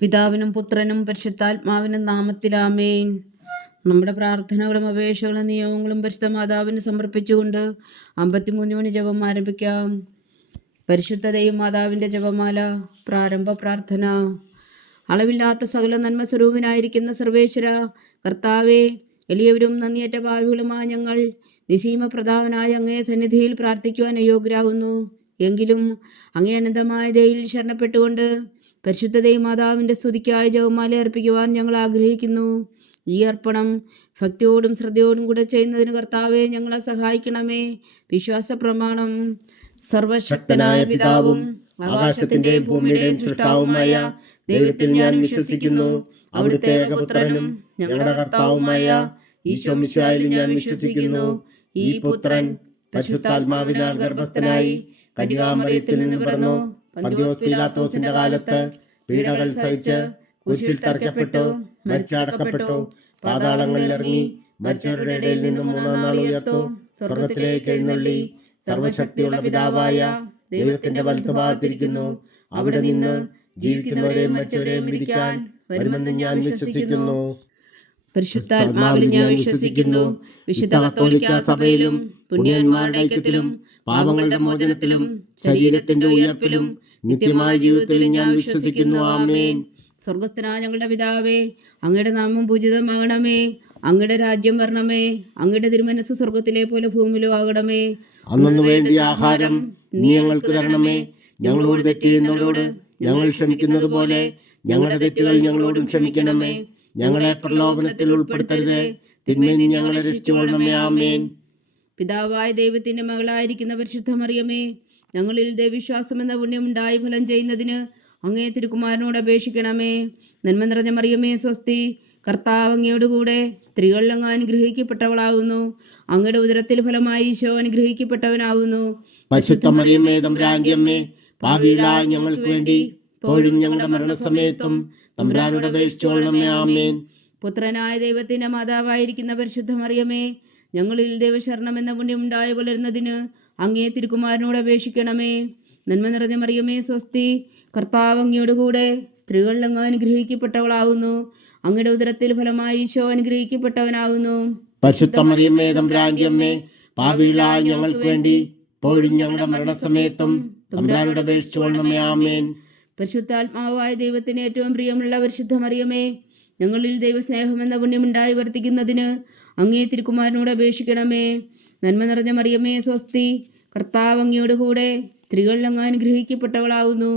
പിതാവിനും പുത്രനും പരിശുദ്ധാത്മാവിനും നാമത്തിൽ ആമേൻ. നമ്മുടെ പ്രാർത്ഥനകളും അപേക്ഷകളും നിയമങ്ങളും പരിശുദ്ധ മാതാവിന് സമർപ്പിച്ചുകൊണ്ട് 53 മണി ജപം ആരംഭിക്കാം. പരിശുദ്ധ ദൈവമാതാവിൻ്റെ ജപമാല. പ്രാരംഭ പ്രാർത്ഥന. അളവില്ലാത്ത സകല നന്മ സ്വരൂപനായിരിക്കുന്ന സർവേശ്വര കർത്താവേ, എളിയവരും നന്ദിയേറ്റ ഭാവികളുമായ ഞങ്ങൾ നിസീമ പ്രധാവനായ അങ്ങേ സന്നിധിയിൽ പ്രാർത്ഥിക്കുവാൻ അയോഗ്യരാകുന്നു. എങ്കിലും അങ്ങേ അനന്തമായ ദയയിൽ ശരണപ്പെട്ടുകൊണ്ട് പരിശുദ്ധ ദൈവമാതാവിൻ്റെ സ്തുതിക്കായി ജപമാല അർപ്പിക്കുവാൻ ഞങ്ങൾ ആഗ്രഹിക്കുന്നു. ഈ അർപ്പണം ഭക്തിയോടും ശ്രദ്ധയോടും കൂടെ ചെയ്യുന്നതിന് കർത്താവെ ഞങ്ങളെ സഹായിക്കണമേ. വിശ്വാസ പ്രമാണം. സർവശക്തനായ പിതാവും ആകാശത്തിന്റെയും ഭൂമിയുടെയും സൃഷ്ടാവുമായ ദൈവത്തിൽ ഞാൻ വിശ്വസിക്കുന്നു. അവിടുത്തെ ഏകപുത്രനും ഞങ്ങളുടെ കർത്താവുമായ ഈശോ മിശിഹായിൽ ഞാൻ വിശ്വസിക്കുന്നു. ഈ പുത്രൻ പരിശുദ്ധാത്മാവിനാൽ ഗർഭസ്ഥനായി കന്യകാമറിയത്തിൽ നിന്ന് പിറന്നു. പന്തിയോസ് പീലാത്തോസിന്റെ കാലത്ത് പീഡകൾ സഹിച്ച് കുരിശിൽ തറയ്ക്കപ്പെട്ടു, മരിച്ചടക്കപ്പെട്ടു, പാതാളങ്ങളിൽ ഇറങ്ങി, മരിച്ചവരുടെ ഇടയിൽ നിന്ന് മൂന്നാം നാൾ ഉയർത്തു, സ്വർഗത്തിലേക്ക് എഴുന്നള്ളി, സർവശക്തിയുള്ള പിതാവായ ദൈവത്തിന്റെ വലത്തുഭാഗത്തിരിക്കുന്നു. അവിടെ നിന്ന് ജീവിക്കുന്നവരെയും മരിച്ചവരെയും വിധിക്കാൻ വരുമെന്ന് ഞാൻ വിശ്വസിക്കുന്നു. പരിശുദ്ധാത്മാവിൽ ഞാൻ വിശ്വസിക്കുന്നു. വിശുദ്ധ കത്തോലിക്ക സഭയിലും പുണ്യവാന്മാരുടെ ഐക്യത്തിലും പാപങ്ങളുടെ മോചനത്തിലും ശരീരത്തിന്റെ ഉയർപ്പിലും നിത്യമായ ജീവിതത്തിലും ഞാൻ വിശ്വസിക്കുന്നു. ആമേൻ. സ്വർഗസ്ഥനായ ഞങ്ങളുടെ പിതാവേ, അങ്ങയുടെ നാമം പൂജിതമാകണമേ. അങ്ങയുടെ രാജ്യം വരണമേ. അങ്ങയുടെ തിരുമനസ് സ്വർഗത്തിലെ പോലെ ഭൂമിയിലും ആകണമേ. അന്നു വേണ്ടിയ ആഹാരം നീ ഞങ്ങൾക്ക് തരണമേ. ഞങ്ങളോട് തെറ്റ് ചെയ്യുന്നവരോട് ഞങ്ങൾ ക്ഷമിക്കുന്നത് പോലെ ഞങ്ങളുടെ തെറ്റുകൾ ഞങ്ങളോടും ക്ഷമിക്കണമേ. ഞങ്ങളെ പ്രലോഭനത്തിൽ ഉൾപ്പെടുത്തരുതേ, തിന്മയിൽ നീ ഞങ്ങളെ രക്ഷിച്ചുകൊള്ളണമേ. ആമേൻ. പിതാവായ ദൈവത്തിന്റെ മകളായിരിക്കുന്ന പരിശുദ്ധ മറിയമേ, ഞങ്ങളിൽ ദൈവവിശ്വാസം എന്ന പുണ്യമുണ്ടായി ഫലം ചെയ്യുന്നതിന് അങ്ങേ തിരുക്കുമാരനോട് അപേക്ഷിക്കണമേ. നന്മ നിറഞ്ഞ മറിയമേ സ്വസ്തി, കർത്താവ് അങ്ങയോടുകൂടെ സ്ത്രീകൾ അങ്ങ് അനുഗ്രഹിക്കപ്പെട്ടവളാവുന്നു. അങ്ങയുടെ ഉദരത്തിൽ ഫലമായി ഈശോ അനുഗ്രഹിക്കപ്പെട്ടവനാവുന്നു. പരിശുദ്ധ മറിയമേ തമ്പുരാന്റെ അമ്മേ, പാപികളായ ഞങ്ങൾക്ക് വേണ്ടി ഇപ്പോഴും ഞങ്ങളുടെ മരണസമയത്തും തമ്പുരാനോട് അപേക്ഷിച്ചുകൊള്ളണമേ. ആമേൻ. പുത്രനായ ദൈവത്തിന്റെ മാതാവായിരിക്കുന്ന പരിശുദ്ധ മറിയമേ, ഞങ്ങളിൽ ദൈവശരണം എന്ന പുണ്യമുണ്ടായി വളരുന്നതിന് അങ്ങേ തിരുക്കുമാരനോട് അപേക്ഷിക്കണമേ. നന്മ നിറഞ്ഞ മറിയമേ സ്വസ്തി, കർത്താവ് അങ്ങയോടുകൂടെ സ്ത്രീകൾ അങ്ങ് അനുഗ്രഹിക്കപ്പെട്ടവളാവുന്നു. അങ്ങയുടെ ഉദരത്തിൽ ഫലമായി ഈശോ അനുഗ്രഹിക്കപ്പെട്ടവനാവുന്നു. പരിശുദ്ധ മറിയമേ തമ്പുരാന്റെ അമ്മേ, പാപികളായ ഞങ്ങൾക്ക് വേണ്ടി ഇപ്പോഴും ഞങ്ങളുടെ മരണസമയത്തും തമ്പുരാനോട് അപേക്ഷിച്ചുകൊള്ളണമേ. ആമേൻ. പരിശുദ്ധാത്മാവായ ദൈവത്തിന് ഏറ്റവും പ്രിയമുള്ള പരിശുദ്ധ മറിയമേ, ഞങ്ങളിൽ ദൈവസ്നേഹം എന്ന പുണ്യമുണ്ടായി വർത്തിക്കുന്നതിന് അങ്ങേ തിരുക്കുമാരനോട് അപേക്ഷിക്കണമേ. നന്മ നിറഞ്ഞ മറിയമേ സ്വസ്തി, കർത്താവ് അങ്ങയോടുകൂടെ സ്ത്രീകൾ അങ്ങ് അനുഗ്രഹിക്കപ്പെട്ടവളാവുന്നു.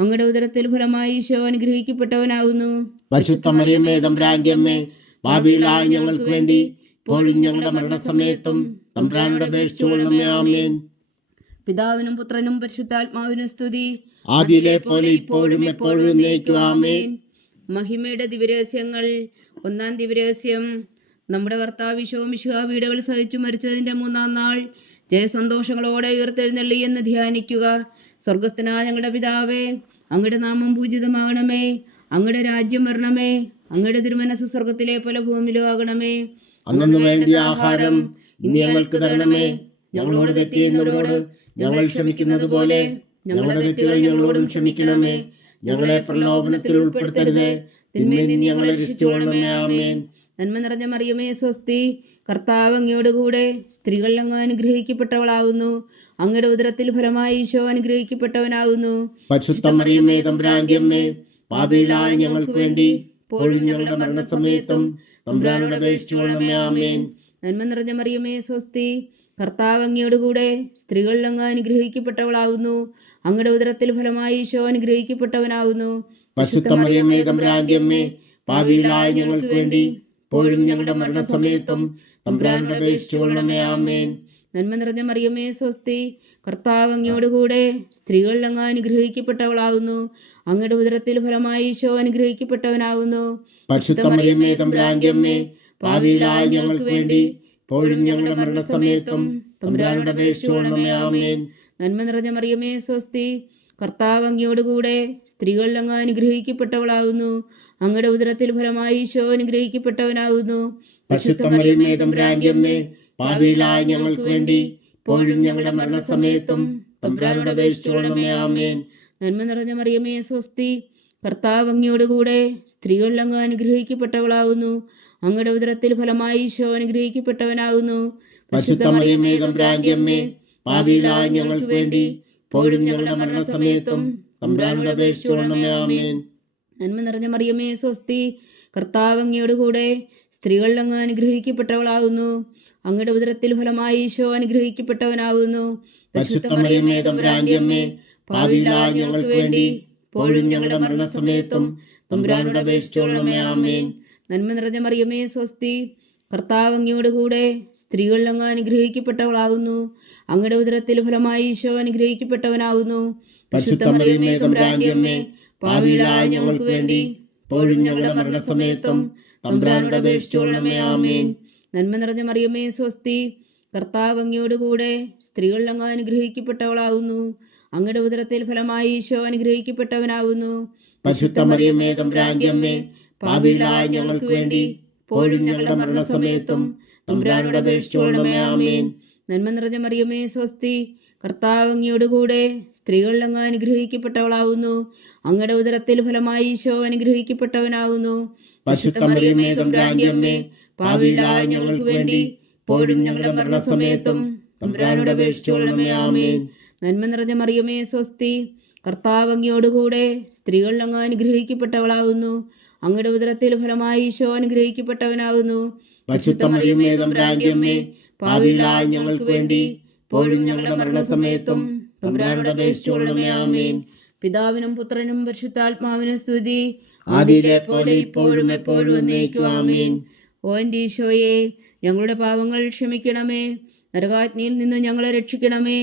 അങ്ങയുടെ ഉദരത്തിൽ ഫലമായി ഈശോ അനുഗ്രഹിക്കപ്പെട്ടവനാവുന്നു. പരിശുദ്ധ മറിയമേ തമ്പുരാന്റെ അമ്മേ, പാപികളായ ഞങ്ങൾക്ക് വേണ്ടി ഇപ്പോഴും ഞങ്ങളുടെ മരണസമയത്തും തമ്പുരാനോട് അപേക്ഷിച്ചുകൊള്ളണമേ. ആമേൻ. പിതാവിനും പുത്രനും പരിശുദ്ധാത്മാവിനും സ്തുതി, ആദിയിലെ പോലെ ഇപ്പോഴും എപ്പോഴും എന്നേക്കും. ആമേൻ. മഹിമയുടെ ദിവരഹസ്യങ്ങൾ. ഒന്നാം ദിവരഹസ്യം. നമ്മുടെ കർത്താവ് ഈശോ മിശിഹാ പീഡകൾ സഹിച്ചു മരിച്ചതിൻ്റെ മൂന്നാം നാൾ ജയസന്തോഷങ്ങളോടെ ഉയർത്തെഴുന്നള്ളി എന്ന് ധ്യാനിക്കുക. സ്വർഗസ്ഥനായ ഞങ്ങളുടെ പിതാവേ, അങ്ങയുടെ നാമം പൂജിതമാകണമേ. അങ്ങയുടെ രാജ്യം വരണമേ. അങ്ങയുടെ തിരുമനസ് സ്വർഗത്തിലെ പോലെ ഭൂമിയിലും ആകണമേ. അന്നു വേണ്ടിയ ആഹാരം ഇനി ഞങ്ങൾക്ക് തരണമേ. ഞങ്ങളോട് തെറ്റ് ചെയ്യുന്നവരോട് ഞങ്ങൾ ക്ഷമിക്കുന്നത് പോലെ ഞങ്ങളുടെ തെറ്റുകൾ ഞങ്ങളോടും ക്ഷമിക്കണമേ. ഞങ്ങളെ പ്രലോഭനത്തിൽ ഉൾപ്പെടുത്തരുതേ, തിന്മയിൽ നിന്ന് ഞങ്ങളെ രക്ഷിച്ചുകൊള്ളണമേ. ആമേൻ. നന്മ നിറഞ്ഞ മറിയമേ സ്വസ്തി, കർത്താവ് അങ്ങയോടുകൂടെ സ്ത്രീകൾ അങ്ങ് അനുഗ്രഹിക്കപ്പെട്ടവളാവുന്നു. അങ്ങയുടെ ഉദരത്തിൽ ഫലമായി ഈശോ അനുഗ്രഹിക്കപ്പെട്ടവനാവുന്നു. പരിശുദ്ധ മറിയമേ തമ്പുരാന്റെ അമ്മേ, പാപികളായ ഞങ്ങൾക്ക് വേണ്ടി ഇപ്പോഴും ഞങ്ങളുടെ മരണസമയത്തും തമ്പുരാനോട് അപേക്ഷിച്ചുകൊള്ളണമേ. ആമേൻ. നന്മ നിറഞ്ഞ മറിയമേ സ്വസ്തി, കർത്താവ് അങ്ങയോടുകൂടെ സ്ത്രീകൾ അങ്ങ് അനുഗ്രഹിക്കപ്പെട്ടവളാവുന്നു. അങ്ങയുടെ ഉദരത്തിൽ ഫലമായി ഈശോ അനുഗ്രഹിക്കപ്പെട്ടവനാവുന്നു. പരിശുദ്ധ മറിയമേ തമ്പുരാന്റെ അമ്മേ, പാപികളായ ഞങ്ങൾക്ക് വേണ്ടി ഇപ്പോഴും ഞങ്ങളുടെ മരണസമയത്തും തമ്പുരാനോട് അപേക്ഷിച്ചുകൊള്ളണമേ. ആമേൻ. നന്മ നിറഞ്ഞ മറിയമേ സ്വസ്തി, കർത്താവ് അങ്ങയോടുകൂടെ സ്ത്രീകൾ അങ്ങ് അനുഗ്രഹിക്കപ്പെട്ടവളാവുന്നു. അങ്ങയുടെ ഉദരത്തിൽ ഫലമായി ഈശോ അനുഗ്രഹിക്കപ്പെട്ടവനാവുന്നു. പരിശുദ്ധ മറിയമേ തമ്പുരാന്റെ അമ്മേ, പാപികളായ ഞങ്ങൾക്ക് വേണ്ടി ഇപ്പോഴും ഞങ്ങളുടെ മരണസമയത്തും തമ്പുരാനോട് അപേക്ഷിച്ചുകൊള്ളണമേ. ആമേൻ. നന്മ നിറഞ്ഞ മറിയമേ സ്വസ്തി, കർത്താവ് അങ്ങയോടുകൂടെ സ്ത്രീകൾ അങ്ങ് അനുഗ്രഹിക്കപ്പെട്ടവളാവുന്നു. അങ്ങയുടെ ഉദരത്തിൽ ഫലമായി ഈശോ അനുഗ്രഹിക്കപ്പെട്ടവനാവുന്നു. പരിശുദ്ധ മറിയമേ തമ്പുരാന്റെ അമ്മേ, പാപികളായ ഞങ്ങൾക്ക് വേണ്ടി ഇപ്പോഴും ഞങ്ങളുടെ മരണസമയത്തും തമ്പുരാനോട് അപേക്ഷിച്ചുകൊള്ളണമേ. ആമേൻ. നന്മ നിറഞ്ഞ മറിയമേ സ്വസ്തി, കർത്താവ് അങ്ങയോടുകൂടെ സ്ത്രീകളിൽ അങ്ങ് അനുഗ്രഹിക്കപ്പെട്ടവളാകുന്നു. അങ്ങയുടെ ഉദരത്തിൽ ഫലമായി ഈശോ അനുഗ്രഹിക്കപ്പെട്ടവനാകുന്നു. പരിശുദ്ധ മറിയമേ തമ്പുരാന്റെ അമ്മേ, പാപികളായ ഞങ്ങൾക്ക് വേണ്ടി ഇപ്പോഴും ഞങ്ങളുടെ മരണസമയത്തും തമ്പുരാനോട് അപേക്ഷിച്ചുകൊള്ളണമേ. ആമേൻ. നന്മ നിറഞ്ഞ മറിയമേ സ്വസ്തി, കർത്താവ് അങ്ങയോടുകൂടെ സ്ത്രീകളിൽ അങ്ങ് അനുഗ്രഹിക്കപ്പെട്ടവളാകുന്നു. അങ്ങയുടെ ഉദരത്തിൽ ഫലമായി ഈശോ അനുഗ്രഹിക്കപ്പെട്ടവനാകുന്നു. പരിശുദ്ധ മറിയമേ തമ്പുരാന്റെ അമ്മേ, പാപികളായ ഞങ്ങൾക്ക് വേണ്ടി ഇപ്പോഴും ഞങ്ങളുടെ മരണസമയത്തും തമ്പുരാനോട് അപേക്ഷിച്ചുകൊള്ളണമേ. ആമേൻ. നന്മ നിറഞ്ഞ മറിയമേ സ്വസ്തി, കർത്താവ് അങ്ങയോടുകൂടെ സ്ത്രീകളിൽ അങ്ങ് അനുഗ്രഹിക്കപ്പെട്ടവളാകുന്നു. അങ്ങയുടെ ഉദരത്തിൽ ഫലമായി ഈശോ അനുഗ്രഹിക്കപ്പെട്ടവനാകുന്നു. പരിശുദ്ധ മറിയമേ തമ്പുരാന്റെ അമ്മേ, പാപികളായ ഞങ്ങൾക്ക് വേണ്ടി ഇപ്പോഴും ഞങ്ങളുടെ മരണസമയത്തും തമ്പുരാനോട് അപേക്ഷിച്ചുകൊള്ളണമേ. ആമേൻ. നന്മ നിറഞ്ഞ മറിയമേ സ്വസ്തി, കർത്താവ് അങ്ങയോടുകൂടെ സ്ത്രീകളിൽ അങ്ങ് അനുഗ്രഹിക്കപ്പെട്ടവളാകുന്നു. അങ്ങയുടെ ഉദരത്തിൽ ഫലമായി ഈശോ അനുഗ്രഹിക്കപ്പെട്ടവനാകുന്നു. പരിശുദ്ധ മറിയമേ തമ്പുരാന്റെ അമ്മേ, പാപികളായ ഞങ്ങൾക്ക് വേണ്ടി ഇപ്പോഴും ഞങ്ങളുടെ മരണസമയത്തും തമ്പുരാനോട് അപേക്ഷിച്ചുകൊള്ളണമേ. ആമേൻ. നന്മ നിറഞ്ഞ മറിയമേ സ്വസ്തി, കർത്താവ് അങ്ങയോടുകൂടെ സ്ത്രീകളിൽ അങ്ങ് അനുഗ്രഹിക്കപ്പെട്ടവളാകുന്നു. അങ്ങയുടെ ഉദരത്തിൽ ഫലമായി ഈശോ അനുഗ്രഹിക്കപ്പെട്ടവനാകുന്നു. പരിശുദ്ധ മറിയമേ തമ്പുരാന്റെ അമ്മേ, പാപികളായ ഞങ്ങൾക്ക് വേണ്ടി ഇപ്പോഴും ഞങ്ങളുടെ മരണസമയത്തും തമ്പുരാനോട് അപേക്ഷിച്ചുകൊള്ളണമേ. ആമേൻ. നന്മ നിറഞ്ഞ മറിയമേ സ്വസ്തി, കർത്താവ് അങ്ങയോടുകൂടെ സ്ത്രീകളിൽ അങ്ങ് അനുഗ്രഹിക്കപ്പെട്ടവളാകുന്നു. അങ്ങയുടെ ഉദരത്തിൽ ഫലമായി ഈശോ അനുഗ്രഹിക്കപ്പെട്ടവനാകുന്നു. പരിശുദ്ധ മറിയമേ തമ്പുരാന്റെ അമ്മേ, പാപികളായ ഞങ്ങൾക്ക് വേണ്ടി ഇപ്പോഴും ഞങ്ങളുടെ മരണസമയത്തും തമ്പുരാനോട് അപേക്ഷിച്ചുകൊള്ളണമേ. ആമേൻ. പിതാവിനും പുത്രനും പരിശുദ്ധാത്മാവിനും സ്തുതി, ആദിയിലെ പോലെ ഇപ്പോഴും എപ്പോഴും എന്നേക്കും. ആമേൻ. ഓ എൻ്റെ ഈശോയെ, ഞങ്ങളുടെ പാപങ്ങൾ ക്ഷമിക്കണമേ. നരകാഗ്നിയിൽ നിന്ന് ഞങ്ങളെ രക്ഷിക്കണമേ.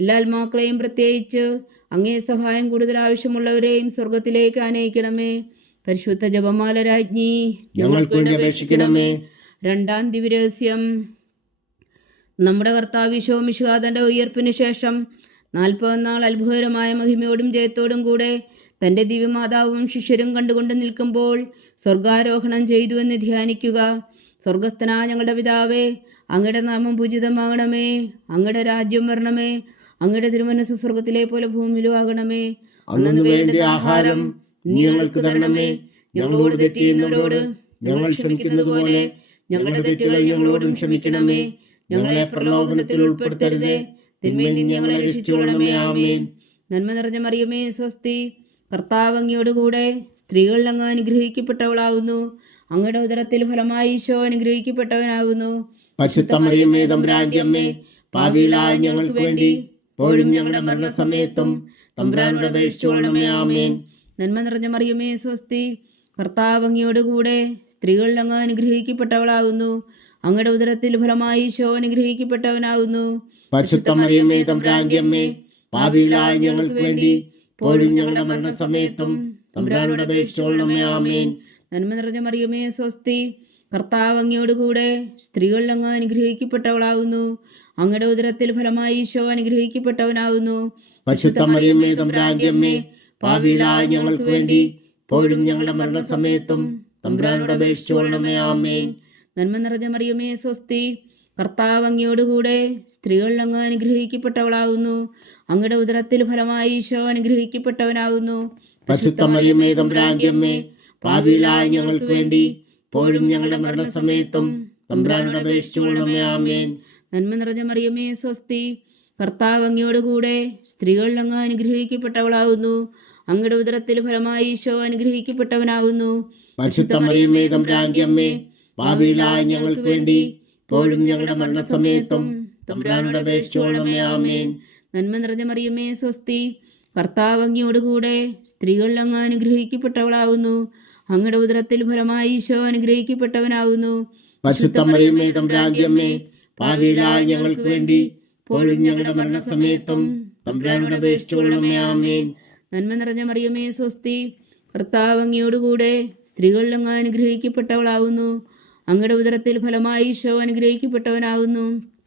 എല്ലാ ആത്മാക്കളെയും, പ്രത്യേകിച്ച് അങ്ങേ സഹായം കൂടുതൽ ആവശ്യമുള്ളവരെയും സ്വർഗത്തിലേക്ക് ആനയിക്കണമേ. പരിശുദ്ധ ജപമാല രാജ്ഞി, ഞങ്ങൾക്ക് വേണ്ടി അപേക്ഷിക്കണമേ. രണ്ടാം ദിവ്യരഹസ്യം. നമ്മുടെ കർത്താവ് ഈശോ മിശിഹാ തൻ്റെ ഉയർപ്പിന് ശേഷം 40 നാൾ അത്ഭുതകരമായ മഹിമയോടും ജയത്തോടും കൂടെ തൻ്റെ ദിവ്യമാതാവും ശിഷ്യരും കണ്ടുകൊണ്ട് നിൽക്കുമ്പോൾ സ്വർഗാരോഹണം ചെയ്തു എന്ന് ധ്യാനിക്കുക. സ്വർഗസ്ഥനായ ഞങ്ങളുടെ പിതാവേ, അങ്ങയുടെ നാമം പൂജിതമാകണമേ. അങ്ങയുടെ രാജ്യം വരണമേ. അങ്ങയുടെ തിരുമനസ്സ് സ്വർഗത്തിലെ പോലെ ഭൂമിയിലും ആകണമേ. അന്നു വേണ്ട ആഹാരം നീ ഞങ്ങൾക്ക് തരണമേ. ഞങ്ങളോട് തെറ്റ് ചെയ്യുന്നവരോട് ഞങ്ങൾ ക്ഷമിക്കുന്നത് പോലെ ഞങ്ങളുടെ തെറ്റുകൾ ഞങ്ങളോടും ക്ഷമിക്കണമേ. ഞങ്ങളെ പ്രലോഭനത്തിൽ ഉൾപ്പെടുത്തരുതേ, തിന്മയിൽ നിന്ന് ഞങ്ങളെ രക്ഷിച്ചുകൊള്ളണമേ. ആമേൻ. നന്മ നിറഞ്ഞ മറിയമേ സ്വസ്തി, കർത്താവ് അങ്ങയോടുകൂടെ സ്ത്രീകളിൽ അങ്ങ് അനുഗ്രഹിക്കപ്പെട്ടവളാകുന്നു. അങ്ങയുടെ ഉദരത്തിൽ ഫലമായി ഈശോ അനുഗ്രഹിക്കപ്പെട്ടവനാകുന്നു. പരിശുദ്ധ മറിയമേ തമ്പുരാന്റെ അമ്മേ, പാപികളായ ഞങ്ങൾക്ക് വേണ്ടി ഇപ്പോഴും ഞങ്ങളുടെ മരണസമയത്തും തമ്പുരാനോട് അപേക്ഷിച്ചുകൊള്ളണമേ. ആമേൻ. നന്മ നിറഞ്ഞ മറിയമേ സ്വസ്തി, കർത്താവ് അങ്ങയോടുകൂടെ സ്ത്രീകളിൽ അങ്ങ് അനുഗ്രഹിക്കപ്പെട്ടവളാകുന്നു. അങ്ങയുടെ ഉദരത്തിൽ ഫലമായി ഈശോ അനുഗ്രഹിക്കപ്പെട്ടവനാകുന്നു. പരിശുദ്ധ മറിയമേ തമ്പുരാന്റെ അമ്മേ, പാപികളായ ഞങ്ങൾക്ക് വേണ്ടി ഇപ്പോഴും ഞങ്ങളുടെ മരണസമയത്തും തമ്പുരാനോട് അപേക്ഷിച്ചുകൊള്ളണമേ. ആമേൻ. നന്മ നിറഞ്ഞ മറിയമേ സ്വസ്തി, കർത്താവ് അങ്ങയോടുകൂടെ സ്ത്രീകളിൽ അങ്ങ് അനുഗ്രഹിക്കപ്പെട്ടവളാകുന്നു. അങ്ങയുടെ ഉദരത്തിൽ ഫലമായി ഈശോ അനുഗ്രഹിക്കപ്പെട്ടവനാകുന്നു. പരിശുദ്ധ മറിയമേ തമ്പുരാന്റെ അമ്മേ, പാപികളായ ഞങ്ങൾക്ക് വേണ്ടി ഇപ്പോഴും ഞങ്ങളുടെ മരണസമയത്തും തമ്പുരാനോട് അപേക്ഷിച്ചുകൊള്ളണമേ. ആമേൻ. നന്മ നിറഞ്ഞ മറിയമേ സ്വസ്തി, കർത്താവ് അങ്ങയോടുകൂടെ സ്ത്രീകളിൽ അങ്ങ് അനുഗ്രഹിക്കപ്പെട്ടവളാകുന്നു. അങ്ങയുടെ ഉദരത്തിൽ ഫലമായി ഈശോ അനുഗ്രഹിക്കപ്പെട്ടവനാകുന്നു. പരിശുദ്ധ മറിയമേ തമ്പുരാന്റെ അമ്മേ, പാപികളായ ഞങ്ങൾക്ക് വേണ്ടി ഇപ്പോഴും ഞങ്ങളുടെ മരണസമയത്തും തമ്പുരാനോട് അപേക്ഷിച്ചുകൊള്ളണമേ. ആമേൻ. നന്മ നിറഞ്ഞ മറിയമേ സ്വസ്തി, കർത്താവ് അങ്ങയോടുകൂടെ സ്ത്രീകളിൽ അങ്ങ് അനുഗ്രഹിക്കപ്പെട്ടവളാകുന്നു. അങ്ങയുടെ ഉദരത്തിൽ ഫലമായി ഈശോ അനുഗ്രഹിക്കപ്പെട്ടവനാകുന്നു. പരിശുദ്ധ മറിയമേ തമ്പുരാന്റെ അമ്മേ, പാപികളായ ഞങ്ങൾക്ക് വേണ്ടി ഇപ്പോഴും ഞങ്ങളുടെ മരണസമയത്തും തമ്പുരാനോട് അപേക്ഷിച്ചുകൊള്ളണമേ. ആമേൻ. നന്മ നിറഞ്ഞ മറിയമേ സ്വസ്തി, കർത്താവ് അങ്ങയോടുകൂടെ സ്ത്രീകളിൽ അങ്ങ് അനുഗ്രഹിക്കപ്പെട്ടവളാകുന്നു. അങ്ങയുടെ ഉദരത്തിൽ ഫലമായി ഈശോ അനുഗ്രഹിക്കപ്പെട്ടവനാകുന്നു. പരിശുദ്ധ മറിയമേ തമ്പുരാന്റെ അമ്മേ, പാപികളായ ഞങ്ങൾക്ക് വേണ്ടി ഇപ്പോഴും ഞങ്ങളുടെ മരണസമയത്തും തമ്പുരാനോട് അപേക്ഷിച്ചുകൊള്ളണമേ. ആമേൻ. നന്മ നിറഞ്ഞ മറിയമേ സ്വസ്തി, കർത്താവ് അങ്ങയോടുകൂടെ സ്ത്രീകളിൽ അങ്ങ് അനുഗ്രഹിക്കപ്പെട്ടവളാകുന്നു. അങ്ങയുടെ ഉദരത്തിൽ ഫലമായി ഈശോ അനുഗ്രഹിക്കപ്പെട്ടവനാകുന്നു.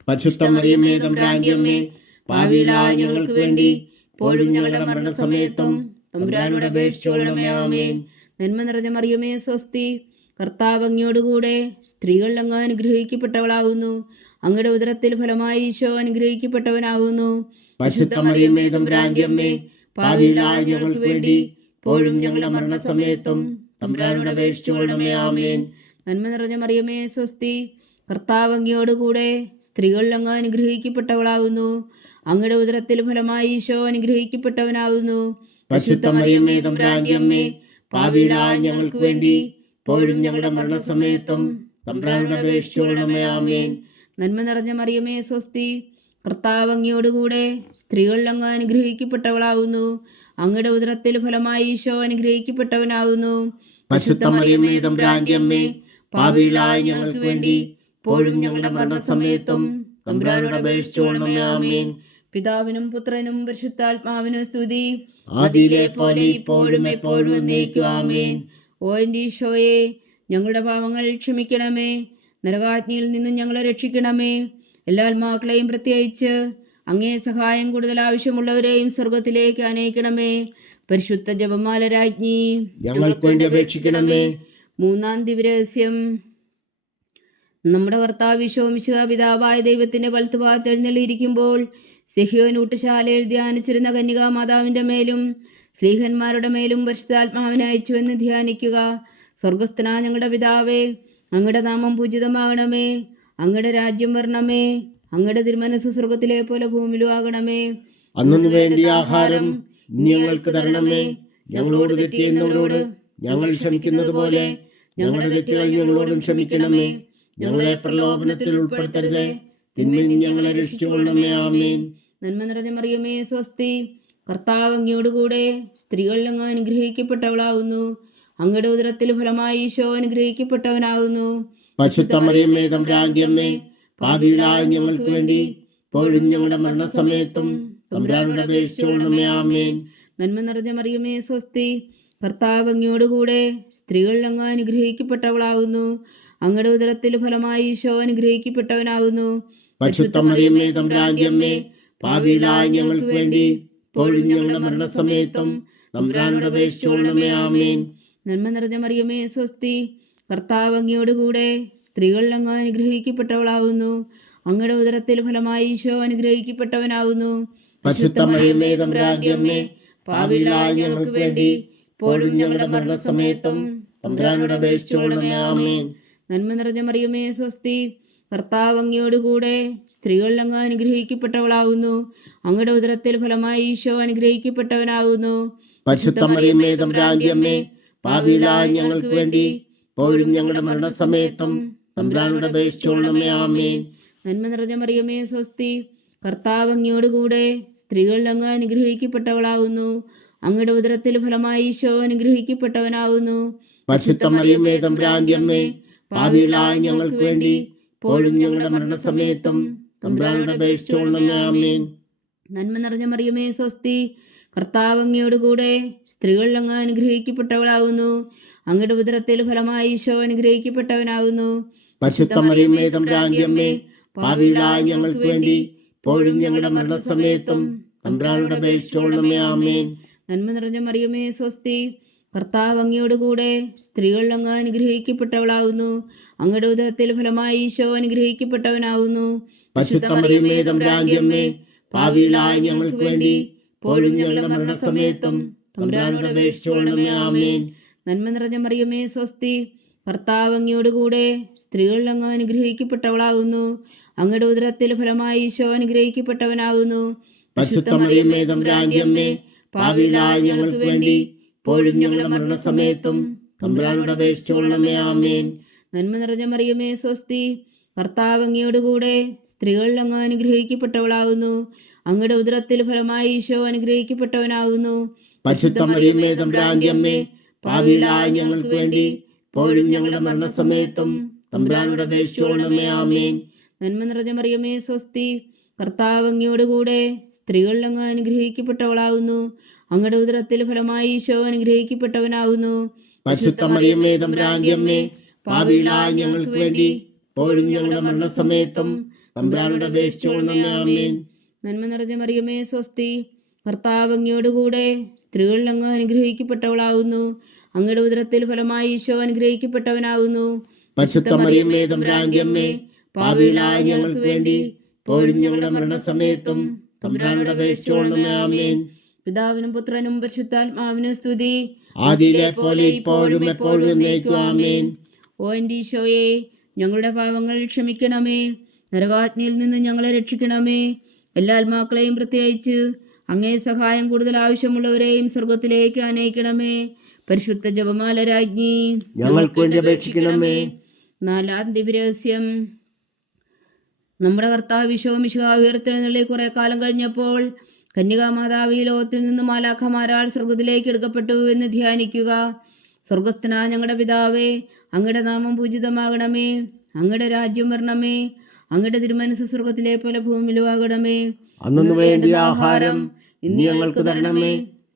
പരിശുദ്ധ മറിയമേ തമ്പുരാന്റെ അമ്മേ, പാപികളായ ഞങ്ങൾക്ക് വേണ്ടി ഇപ്പോഴും ഞങ്ങളുടെ മരണസമയത്തും തമ്പുരാനോട് അപേക്ഷിച്ചുകൊള്ളണമേ. ആമേൻ. നന്മ നിറഞ്ഞ മറിയമേ സ്വസ്തി, കർത്താവ് അങ്ങയോടുകൂടെ സ്ത്രീകളിൽ അങ്ങ് അനുഗ്രഹിക്കപ്പെട്ടവളാകുന്നു. അങ്ങയുടെ ഉദരത്തിൽ ഫലമായി ഈശോ അനുഗ്രഹിക്കപ്പെട്ടവനാകുന്നു. പരിശുദ്ധ മറിയമേ തമ്പുരാന്റെ അമ്മേ, പാപികളായ ഞങ്ങൾക്ക് വേണ്ടി ഇപ്പോഴും ഞങ്ങളുടെ മരണസമയത്തും തമ്പുരാനോട് അപേക്ഷിച്ചുകൊള്ളണമേ. ആമേൻ. നന്മ നിറഞ്ഞ മറിയമേ സ്വസ്തി, കർത്താവ് അങ്ങയോടുകൂടെ സ്ത്രീകളിൽ അങ്ങ് അനുഗ്രഹിക്കപ്പെട്ടവളാകുന്നു. അങ്ങയുടെ ഉദരത്തിൽ ഫലമായി ഈശോ അനുഗ്രഹിക്കപ്പെട്ടവനാകുന്നു. പരിശുദ്ധ മറിയമേ തമ്പുരാന്റെ അമ്മേ, പാപികളായ ഞങ്ങൾക്ക് വേണ്ടി ഇപ്പോഴും ഞങ്ങളുടെ മരണസമയത്തും തമ്പുരാനോട് അപേക്ഷിച്ചുകൊള്ളണമേ. ആമേൻ. നന്മ നിറഞ്ഞ മറിയമേ സ്വസ്തി, കർത്താവ് അങ്ങയോടുകൂടെ സ്ത്രീകളിൽ അങ്ങ് അനുഗ്രഹിക്കപ്പെട്ടവളാകുന്നു. അങ്ങയുടെ ഉദരത്തിൽ ഫലമായി ഈശോ അനുഗ്രഹിക്കപ്പെട്ടവനാകുന്നു. പരിശുദ്ധ മറിയമേ തമ്പുരാന്റെ അമ്മേ, പാപികളായ ഞങ്ങൾക്ക് വേണ്ടി ഇപ്പോഴും ഞങ്ങളുടെ മരണസമയത്തും തമ്പുരാനോട് അപേക്ഷിച്ചുകൊള്ളണമേ. ആമേൻ. പിതാവിനും പുത്രനും പരിശുദ്ധാത്മാവിനും സ്തുതി, ആദിയിലെ പോലെ ഇപ്പോഴും എപ്പോഴും എന്നേക്കും. ആമേൻ. ഓ എൻ്റെ ഈശോയെ, ഞങ്ങളുടെ പാപങ്ങൾ ക്ഷമിക്കണമേ. നരകാഗ്നിയിൽ നിന്നും ഞങ്ങളെ രക്ഷിക്കണമേ. എല്ലാ ആത്മാക്കളെയും പ്രത്യേകിച്ച് അങ്ങേ സഹായം കൂടുതൽ ആവശ്യമുള്ളവരെയും സ്വർഗത്തിലേക്ക് അനയിക്കണമേ. പരിശുദ്ധ ജപമാല രാജ്ഞി, ഞങ്ങൾക്ക് വേണ്ടി അപേക്ഷിക്കണമേ. മൂന്നാം ദിവ്യരഹസ്യം. നമ്മുടെ കർത്താവ് ഈശോ മിശിഹാ പിതാവായ ദൈവത്തിന്റെ വലത്തുഭാഗത്ത് എഴുന്നള്ളിയിരിക്കുമ്പോൾ സിഹിയോൻ ഊട്ടുശാലയിൽ ധ്യാനിച്ചിരുന്ന കന്യകാ മാതാവിന്റെ മേലും സ്ലീഹന്മാരുടെ മേലും പരിശുദ്ധാത്മാവിനെ അയച്ചുവെന്ന് ധ്യാനിക്കുക. സ്വർഗസ്ഥനാ ഞങ്ങളുടെ പിതാവേ, അങ്ങയുടെ നാമം പൂജിതമാകണമേ. അങ്ങയുടെ രാജ്യം വരണമേ. അങ്ങയുടെ തിരുമനസ്സ് സ്വർഗത്തിലെ പോലെ ഭൂമിയിലും ആകണമേ. അന്നു വേണ്ടിയ ആഹാരം ഇനി ഞങ്ങൾക്ക് തരണമേ. ഞങ്ങളോട് തെറ്റ് ചെയ്യുന്നവരോട് ഞങ്ങൾ ക്ഷമിക്കുന്നത് പോലെ ഞങ്ങളുടെ തെറ്റുകൾ ഞങ്ങളോടും ക്ഷമിക്കണമേ. ഞങ്ങളെ പ്രലോഭനത്തിൽ ഉൾപ്പെടുത്തരുതേ, തിന്മയിൽ നിന്ന് ഞങ്ങളെ രക്ഷിച്ചുകൊള്ളണമേ. ആമേൻ. നന്മ നിറഞ്ഞ മറിയമേ സ്വസ്തി, കർത്താവ് അങ്ങയോടുകൂടെ സ്ത്രീകളിൽ അങ്ങ് അനുഗ്രഹിക്കപ്പെട്ടവളാകുന്നു. അങ്ങയുടെ ഉദരത്തിൽ ഫലമായി ഈശോ അനുഗ്രഹിക്കപ്പെട്ടവനാകുന്നു. പരിശുദ്ധ മറിയമേ തമ്പുരാന്റെ അമ്മേ, പാപികളായ ഞങ്ങൾക്ക് വേണ്ടി ഇപ്പോഴും ഞങ്ങളുടെ മരണസമയത്തും തമ്പുരാനോട് അപേക്ഷിച്ചുകൊള്ളണമേ. ആമേൻ. നന്മ നിറഞ്ഞ മറിയമേ സ്വസ്തി, കർത്താവ് അങ്ങയോടുകൂടെ സ്ത്രീകളിൽ അങ്ങ് അനുഗ്രഹിക്കപ്പെട്ടവളാകുന്നു. അങ്ങയുടെ ഉദരത്തിൽ ഫലമായി ഈശോ അനുഗ്രഹിക്കപ്പെട്ടവനാകുന്നു. പരിശുദ്ധ മറിയമേ തമ്പുരാന്റെ അമ്മേ, പാപികളായ ഞങ്ങൾക്ക് വേണ്ടി ഇപ്പോഴും ഞങ്ങളുടെ മരണസമയത്തും തമ്പുരാനോട് അപേക്ഷിച്ചുകൊള്ളണമേ. ആമേൻ. നന്മ നിറഞ്ഞ മറിയമേ സ്വസ്തി, കർത്താവ് അങ്ങയോടുകൂടെ സ്ത്രീകളിൽ അങ്ങ് അനുഗ്രഹിക്കപ്പെട്ടവളാകുന്നു. അങ്ങയുടെ ഉദരത്തിൽ ഫലമായി ഈശോ അനുഗ്രഹിക്കപ്പെട്ടവനാകുന്നു. പരിശുദ്ധ മറിയമേ തമ്പുരാന്റെ അമ്മേ, പാപികളായ ഞങ്ങൾക്ക് വേണ്ടി ഇപ്പോഴും ഞങ്ങളുടെ മരണസമയത്തും തമ്പുരാനോട് അപേക്ഷിച്ചുകൊള്ളണമേ. ആമേൻ. നന്മ നിറഞ്ഞ മറിയമേ സ്വസ്തി, കർത്താവ് അങ്ങയോടുകൂടെ സ്ത്രീകളിൽ അങ്ങ് അനുഗ്രഹിക്കപ്പെട്ടവളാകുന്നു. അങ്ങയുടെ ഉദരത്തിൽ ഫലമായി ഈശോ അനുഗ്രഹിക്കപ്പെട്ടവനാകുന്നു. പരിശുദ്ധ മറിയമേ തമ്പുരാന്റെ അമ്മേ, പാപികളായ ഞങ്ങൾക്ക് വേണ്ടി ഇപ്പോഴും ഞങ്ങളുടെ മരണസമയത്തും തമ്പുരാനോട് അപേക്ഷിച്ചുകൊള്ളണമേ. ആമേൻ. നന്മ നിറഞ്ഞ മറിയമേ സ്വസ്തി, കർത്താവ് അങ്ങയോടുകൂടെ സ്ത്രീകളിൽ അങ്ങ് അനുഗ്രഹിക്കപ്പെട്ടവളാകുന്നു. അങ്ങയുടെ ഉദരത്തിൽ ഫലമായി ഈശോ അനുഗ്രഹിക്കപ്പെട്ടവനാകുന്നു. പരിശുദ്ധ മറിയമേ തമ്പുരാന്റെ അമ്മേ, പാപികളായ ഞങ്ങൾക്ക് വേണ്ടി ഇപ്പോഴും ഞങ്ങളുടെ മരണസമയത്തും തമ്പുരാനോട് അപേക്ഷിച്ചുകൊള്ളണമേ. ആമേൻ. നന്മ നിറഞ്ഞ മറിയമേ സ്വസ്തി, കർത്താവ് അങ്ങയോടുകൂടെ സ്ത്രീകളിൽ അങ്ങ് അനുഗ്രഹിക്കപ്പെട്ടവളാകുന്നു. അങ്ങയുടെ ഉദരത്തിൽ ഫലമായി ഈശോ അനുഗ്രഹിക്കപ്പെട്ടവനാകുന്നു. പരിശുദ്ധ മറിയമേ തമ്പുരാന്റെ അമ്മേ, പാപികളായ ഞങ്ങൾക്ക് വേണ്ടി ഇപ്പോഴും ഞങ്ങളുടെ മരണസമയത്തും തമ്പുരാനോട് അപേക്ഷിച്ചുകൊള്ളണമേ. ആമേൻ. നന്മ നിറഞ്ഞ മറിയമേ സ്വസ്തി, കർത്താവ് അങ്ങയോടുകൂടെ സ്ത്രീകളിൽ അങ്ങ് അനുഗ്രഹിക്കപ്പെട്ടവളാകുന്നു. അങ്ങയുടെ ഉദരത്തിൽ ഫലമായി ഈശോ അനുഗ്രഹിക്കപ്പെട്ടവനാകുന്നു. പരിശുദ്ധ മറിയമേ തമ്പുരാന്റെ അമ്മേ, പാപികളായ ഞങ്ങൾക്ക് വേണ്ടി ഇപ്പോഴും ഞങ്ങളുടെ മരണസമയത്തും തമ്പുരാനോട് അപേക്ഷിച്ചുകൊള്ളണമേ. ആമേൻ. നന്മ നിറഞ്ഞ മറിയമേ സ്വസ്തി, കർത്താവ് അങ്ങയോടുകൂടെ സ്ത്രീകളിൽ അങ്ങ് അനുഗ്രഹിക്കപ്പെട്ടവളാകുന്നു. അങ്ങയുടെ ഉദരത്തിൽ ഫലമായി ഈശോ അനുഗ്രഹിക്കപ്പെട്ടവനാകുന്നു. പരിശുദ്ധ മറിയമേ തമ്പുരാന്റെ അമ്മേ, പാപികളായ ഞങ്ങൾക്ക് വേണ്ടി ഇപ്പോഴും ഞങ്ങളുടെ മരണസമയത്തും തമ്പുരാനോട് അപേക്ഷിച്ചുകൊള്ളണമേ. ആമേൻ. നന്മ നിറഞ്ഞ മറിയമേ സ്വസ്തി, കർത്താവ് അങ്ങയോടുകൂടെ സ്ത്രീകളിൽ അങ്ങ് അനുഗ്രഹിക്കപ്പെട്ടവളാകുന്നു. അങ്ങയുടെ ഉദരത്തിൽ ഫലമായി ഈശോ അനുഗ്രഹിക്കപ്പെട്ടവനാകുന്നു. പരിശുദ്ധ മറിയമേ തമ്പുരാന്റെ അമ്മേ, പാപികളായ ഞങ്ങൾക്ക് വേണ്ടി ഇപ്പോഴും ഞങ്ങളുടെ മരണസമയത്തും തമ്പുരാനോട് അപേക്ഷിച്ചുകൊള്ളണമേ. ആമേൻ. നന്മ നിറഞ്ഞ മറിയമേ സ്വസ്തി, കർത്താവ് അങ്ങയോടുകൂടെ സ്ത്രീകളിൽ അങ്ങ് അനുഗ്രഹിക്കപ്പെട്ടവളാകുന്നു. അങ്ങയുടെ ഉദരത്തിൽ ഫലമായി ഈശോ അനുഗ്രഹിക്കപ്പെട്ടവനാകുന്നു. പരിശുദ്ധ മറിയമേ തമ്പുരാന്റെ അമ്മേ, പാപികളായ ഞങ്ങൾക്ക് വേണ്ടി ഇപ്പോഴും ഞങ്ങളുടെ മരണസമയത്തും തമ്പുരാനോട് അപേക്ഷിച്ചുകൊള്ളണമേ. ആമേൻ. നന്മ നിറഞ്ഞ മറിയമേ സ്വസ്തി, കർത്താവ് അങ്ങയോടുകൂടെ സ്ത്രീകളിൽ അങ്ങ് അനുഗ്രഹിക്കപ്പെട്ടവളാകുന്നു. അങ്ങയുടെ ഉദരത്തിൽ ഫലമായി ഈശോ അനുഗ്രഹിക്കപ്പെട്ടവനാകുന്നു. പരിശുദ്ധ മറിയമേ തമ്പുരാന്റെ അമ്മേ, പാപികളായ ഞങ്ങൾക്ക് വേണ്ടി ഇപ്പോഴും ഞങ്ങളുടെ മരണസമയത്തും തമ്പുരാനോട് അപേക്ഷിച്ചുകൊള്ളണമേ. ആമേൻ. പിതാവിനും പുത്രനും പരിശുദ്ധാത്മാവിനും സ്തുതി. ആദിയിലെ പോലെ ഇപ്പോഴും എപ്പോഴും എന്നേക്കും ആമേൻ. ഓ എൻ്റെ ഈശോയെ, ഞങ്ങളുടെ പാവങ്ങൾ ക്ഷമിക്കണമേ. നരകാഗ്നിയിൽ നിന്ന് ഞങ്ങളെ രക്ഷിക്കണമേ. എല്ലാ ആത്മാക്കളെയും പ്രത്യേകിച്ച് അങ്ങേ സഹായം കൂടുതൽ ആവശ്യമുള്ളവരെയും സ്വർഗത്തിലേക്ക് ആനയിക്കണമേ. പരിശുദ്ധ ജപമാല രാജ്ഞി, ഞങ്ങൾക്ക് വേണ്ടി അപേക്ഷിക്കണമേ. നാലാം ദിവ്യരഹസ്യം. നമ്മുടെ കർത്താവ് ഈശോ മിശിഹാ ഉയർത്തെഴുന്നള്ളി കുറെ കാലം കഴിഞ്ഞപ്പോൾ കന്യകാമാതാവ് ഈ ലോകത്തിൽ നിന്ന് മാലാഖമാരാൽ സ്വർഗത്തിലേക്ക് എടുക്കപ്പെട്ടു എന്ന് ധ്യാനിക്കുക. സ്വർഗസ്ഥനായ ഞങ്ങളുടെ പിതാവേ, അങ്ങയുടെ നാമം പൂജിതമാകണമേ. അങ്ങയുടെ രാജ്യം വരണമേ. അങ്ങയുടെ തിരുമനസ്സ് സ്വർഗത്തിലെ പോലെ ഭൂമിയിലും ആകണമേ. അന്നു വേണ്ടിയ ആഹാരം ഇന്ന് ഞങ്ങൾക്ക് തരണമേ.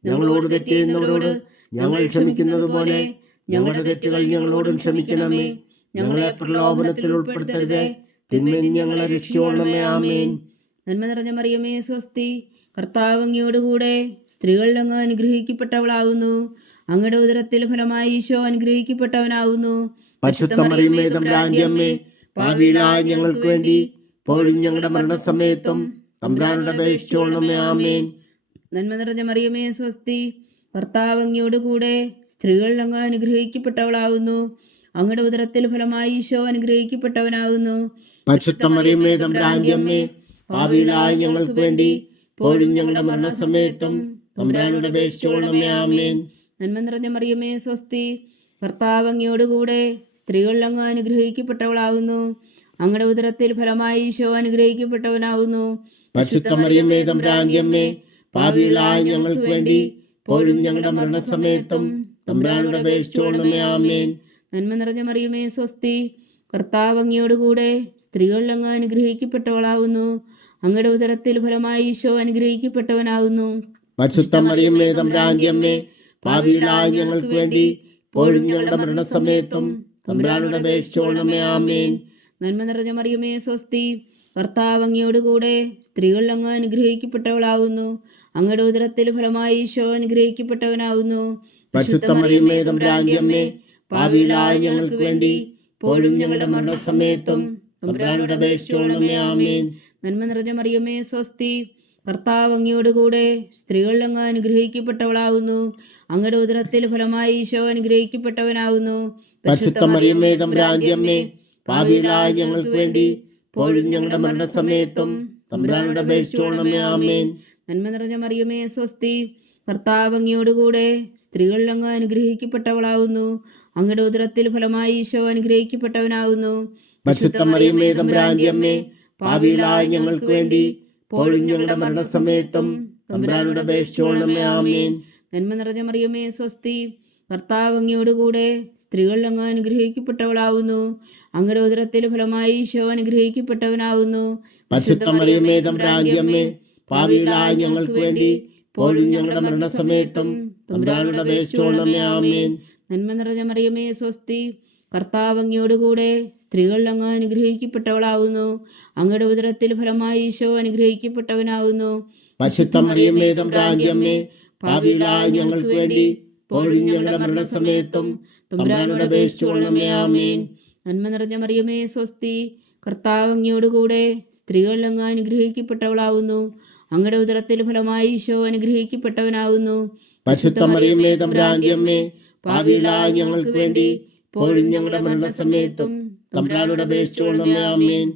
ഞങ്ങളോട് തെറ്റ് ചെയ്യുന്നവരോട് ഞങ്ങൾ ക്ഷമിക്കുന്നത് പോലെ ഞങ്ങളുടെ തെറ്റുകൾ ഞങ്ങളോടും ക്ഷമിക്കണമേ. ഞങ്ങളെ പ്രലോഭനത്തിൽ ഉൾപ്പെടുത്തരുതേ, തിന്മയിൽ ഞങ്ങളെ രക്ഷിക്കണമേ. ആമേൻ. നന്മ നിറഞ്ഞ മറിയമേ സ്വസ്തി, കർത്താവ് അങ്ങയോടുകൂടെ സ്ത്രീകളിൽ അങ്ങ് അനുഗ്രഹിക്കപ്പെട്ടവളാകുന്നു. അങ്ങയുടെ ഉദരത്തിൽ ഫലമായി ഈശോ അനുഗ്രഹിക്കപ്പെട്ടവനാകുന്നു. പരിശുദ്ധ മറിയമേ തമ്പുരാന്റെ അമ്മേ, പാപികളായ ഞങ്ങൾക്ക് വേണ്ടി ഇപ്പോഴും ഞങ്ങളുടെ മരണസമയത്തും തമ്പുരാനോട് അപേക്ഷിച്ചുകൊള്ളണമേ. ആമേൻ. നന്മ നിറഞ്ഞ മറിയമേ സ്വസ്തി, കർത്താവ് അങ്ങയോടുകൂടെ സ്ത്രീകളിൽ അങ്ങ് അനുഗ്രഹിക്കപ്പെട്ടവളാകുന്നു. അങ്ങയുടെ ഉദരത്തിൽ ഫലമായി ഈശോ അനുഗ്രഹിക്കപ്പെട്ടവനാകുന്നു. പരിശുദ്ധ മറിയമേ തമ്പുരാന്റെ അമ്മേ, പാപികളായ ഞങ്ങൾക്ക് വേണ്ടി ഇപ്പോഴും ഞങ്ങളുടെ മരണസമയത്തും തമ്പുരാനോട് അപേക്ഷിച്ചുകൊള്ളണമേ. ആമേൻ. നന്മ നിറഞ്ഞ മറിയമേ സ്വസ്തി, കർത്താവ് അങ്ങയോടുകൂടെ സ്ത്രീകളിൽ അങ്ങ് അനുഗ്രഹിക്കപ്പെട്ടവളാകുന്നു. അങ്ങയുടെ ഉദരത്തിൽ ഫലമായി ഈശോ അനുഗ്രഹിക്കപ്പെട്ടവനാകുന്നു. പരിശുദ്ധ മറിയമേ തമ്പുരാന്റെ അമ്മേ, പാപികളായ ഞങ്ങൾക്ക് വേണ്ടി ഇപ്പോഴും ഞങ്ങളുടെ മരണസമയത്തും തമ്പുരാനോട് അപേക്ഷിച്ചുകൊള്ളണമേ. ആമേൻ. നന്മ നിറഞ്ഞ മറിയമേ സ്വസ്തി, കർത്താവ് അങ്ങയോടുകൂടെ സ്ത്രീകളിൽ അങ്ങ് അനുഗ്രഹിക്കപ്പെട്ടവളാകുന്നു. അങ്ങയുടെ ഉദരത്തിൽ ഫലമായി ഈശോ അനുഗ്രഹിക്കപ്പെട്ടവനാകുന്നു. പരിശുദ്ധ മറിയമേ തമ്പുരാന്റെ അമ്മേ, പാപികളായ ഞങ്ങൾക്ക് വേണ്ടി ഇപ്പോഴും ഞങ്ങളുടെ മരണസമയത്തും തമ്പുരാനോട് അപേക്ഷിച്ചുകൊള്ളണമേ. ആമേൻ. നന്മ നിറഞ്ഞ മറിയമേ സ്വസ്തി, കർത്താവ് അങ്ങയോടുകൂടെ സ്ത്രീകളിൽ അങ്ങ് അനുഗ്രഹിക്കപ്പെട്ടവളാകുന്നു. അങ്ങയുടെ ഉദരത്തിൽ ഫലമായി ഈശോ അനുഗ്രഹിക്കപ്പെട്ടവനാകുന്നു. പരിശുദ്ധ മറിയമേ തമ്പുരാന്റെ അമ്മേ, പാപികളായ ഞങ്ങൾക്ക് വേണ്ടി ഇപ്പോഴും ഞങ്ങളുടെ മരണസമയത്തും തമ്പുരാനോട് അപേക്ഷിച്ചുകൊള്ളണമേ. ആമേൻ. നന്മ നിറഞ്ഞ മറിയമേ സ്വസ്തി, കർത്താവ് അങ്ങയോടുകൂടെ സ്ത്രീകളിൽ അങ്ങ് അനുഗ്രഹിക്കപ്പെട്ടവളാകുന്നു. അങ്ങയുടെ ഉദരത്തിൽ ഫലമായി ഈശോ അനുഗ്രഹിക്കപ്പെട്ടവനാകുന്നു. പരിശുദ്ധ മറിയമേ തമ്പുരാന്റെ അമ്മേ, പാപികളായ ഞങ്ങൾക്ക് വേണ്ടി ഇപ്പോഴും ഞങ്ങളുടെ മരണസമയത്തും തമ്പുരാനോട് അപേക്ഷിച്ചുകൊള്ളണമേ. ആമേൻ. നന്മ നിറഞ്ഞ മറിയമേ സ്വസ്തി, കർത്താവ് അങ്ങയോടുകൂടെ സ്ത്രീകളിൽ അങ്ങ് അനുഗ്രഹിക്കപ്പെട്ടവളാകുന്നു. അങ്ങയുടെ ഉദരത്തിൽ ഫലമായി ഈശോ അനുഗ്രഹിക്കപ്പെട്ടവനാകുന്നു. പരിശുദ്ധ മറിയമേ തമ്പുരാന്റെ അമ്മേ, പാപികളായ ഞങ്ങൾക്ക് വേണ്ടി ഇപ്പോഴും ഞങ്ങളുടെ മരണസമയത്തും തമ്പുരാനോട് അപേക്ഷിച്ചുകൊള്ളണമേ. ആമേൻ. നന്മ നിറഞ്ഞ മറിയമേ സ്വസ്തി, കർത്താവ് അങ്ങയോടുകൂടെ സ്ത്രീകളിൽ അങ്ങ് അനുഗ്രഹിക്കപ്പെട്ടവളാകുന്നു. അങ്ങയുടെ ഉദരത്തിൽ ഫലമായി ഈശോ അനുഗ്രഹിക്കപ്പെട്ടവനാകുന്നു. പരിശുദ്ധ മറിയമേ തമ്പുരാന്റെ അമ്മേ, പാപികളായ ഞങ്ങൾക്ക് വേണ്ടി ഇപ്പോഴും ഞങ്ങളുടെ മരണസമയത്തും തമ്പുരാനോട് അപേക്ഷിച്ചുകൊള്ളണമേ. ആമേൻ. നന്മ നിറഞ്ഞ മറിയമേ സ്വസ്തി, കർത്താവ് അങ്ങയോടുകൂടെ സ്ത്രീകളിൽ അങ്ങ് അനുഗ്രഹിക്കപ്പെട്ടവളാകുന്നു. അങ്ങയുടെ ഉദരത്തിൽ ഫലമായി ഈശോ അനുഗ്രഹിക്കപ്പെട്ടവനാകുന്നു. പരിശുദ്ധ മറിയമേ തമ്പുരാന്റെ അമ്മേ, പാപികളായ ഞങ്ങൾക്ക് വേണ്ടി ഇപ്പോഴും ഞങ്ങളുടെ മരണസമയത്തും തമ്പുരാനോട് അപേക്ഷിച്ചുകൊള്ളണമേ. ആമേൻ. നന്മ നിറഞ്ഞ മറിയമേ സ്വസ്തി, കർത്താവ് അങ്ങയോടുകൂടെ സ്ത്രീകളിൽ അങ്ങ് അനുഗ്രഹിക്കപ്പെട്ടവളാകുന്നു. അങ്ങയുടെ ഉദരത്തിൽ ഫലമായി ഈശോ അനുഗ്രഹിക്കപ്പെട്ടവനാകുന്നു. പരിശുദ്ധ മറിയമേ തമ്പുരാന്റെ അമ്മേ, പാപികളായ ഞങ്ങൾക്ക് വേണ്ടി ഇപ്പോഴും ഞങ്ങളുടെ മരണസമയത്തും തമ്പുരാനോട് അപേക്ഷിച്ചുകൊള്ളണമേ. ആമേൻ.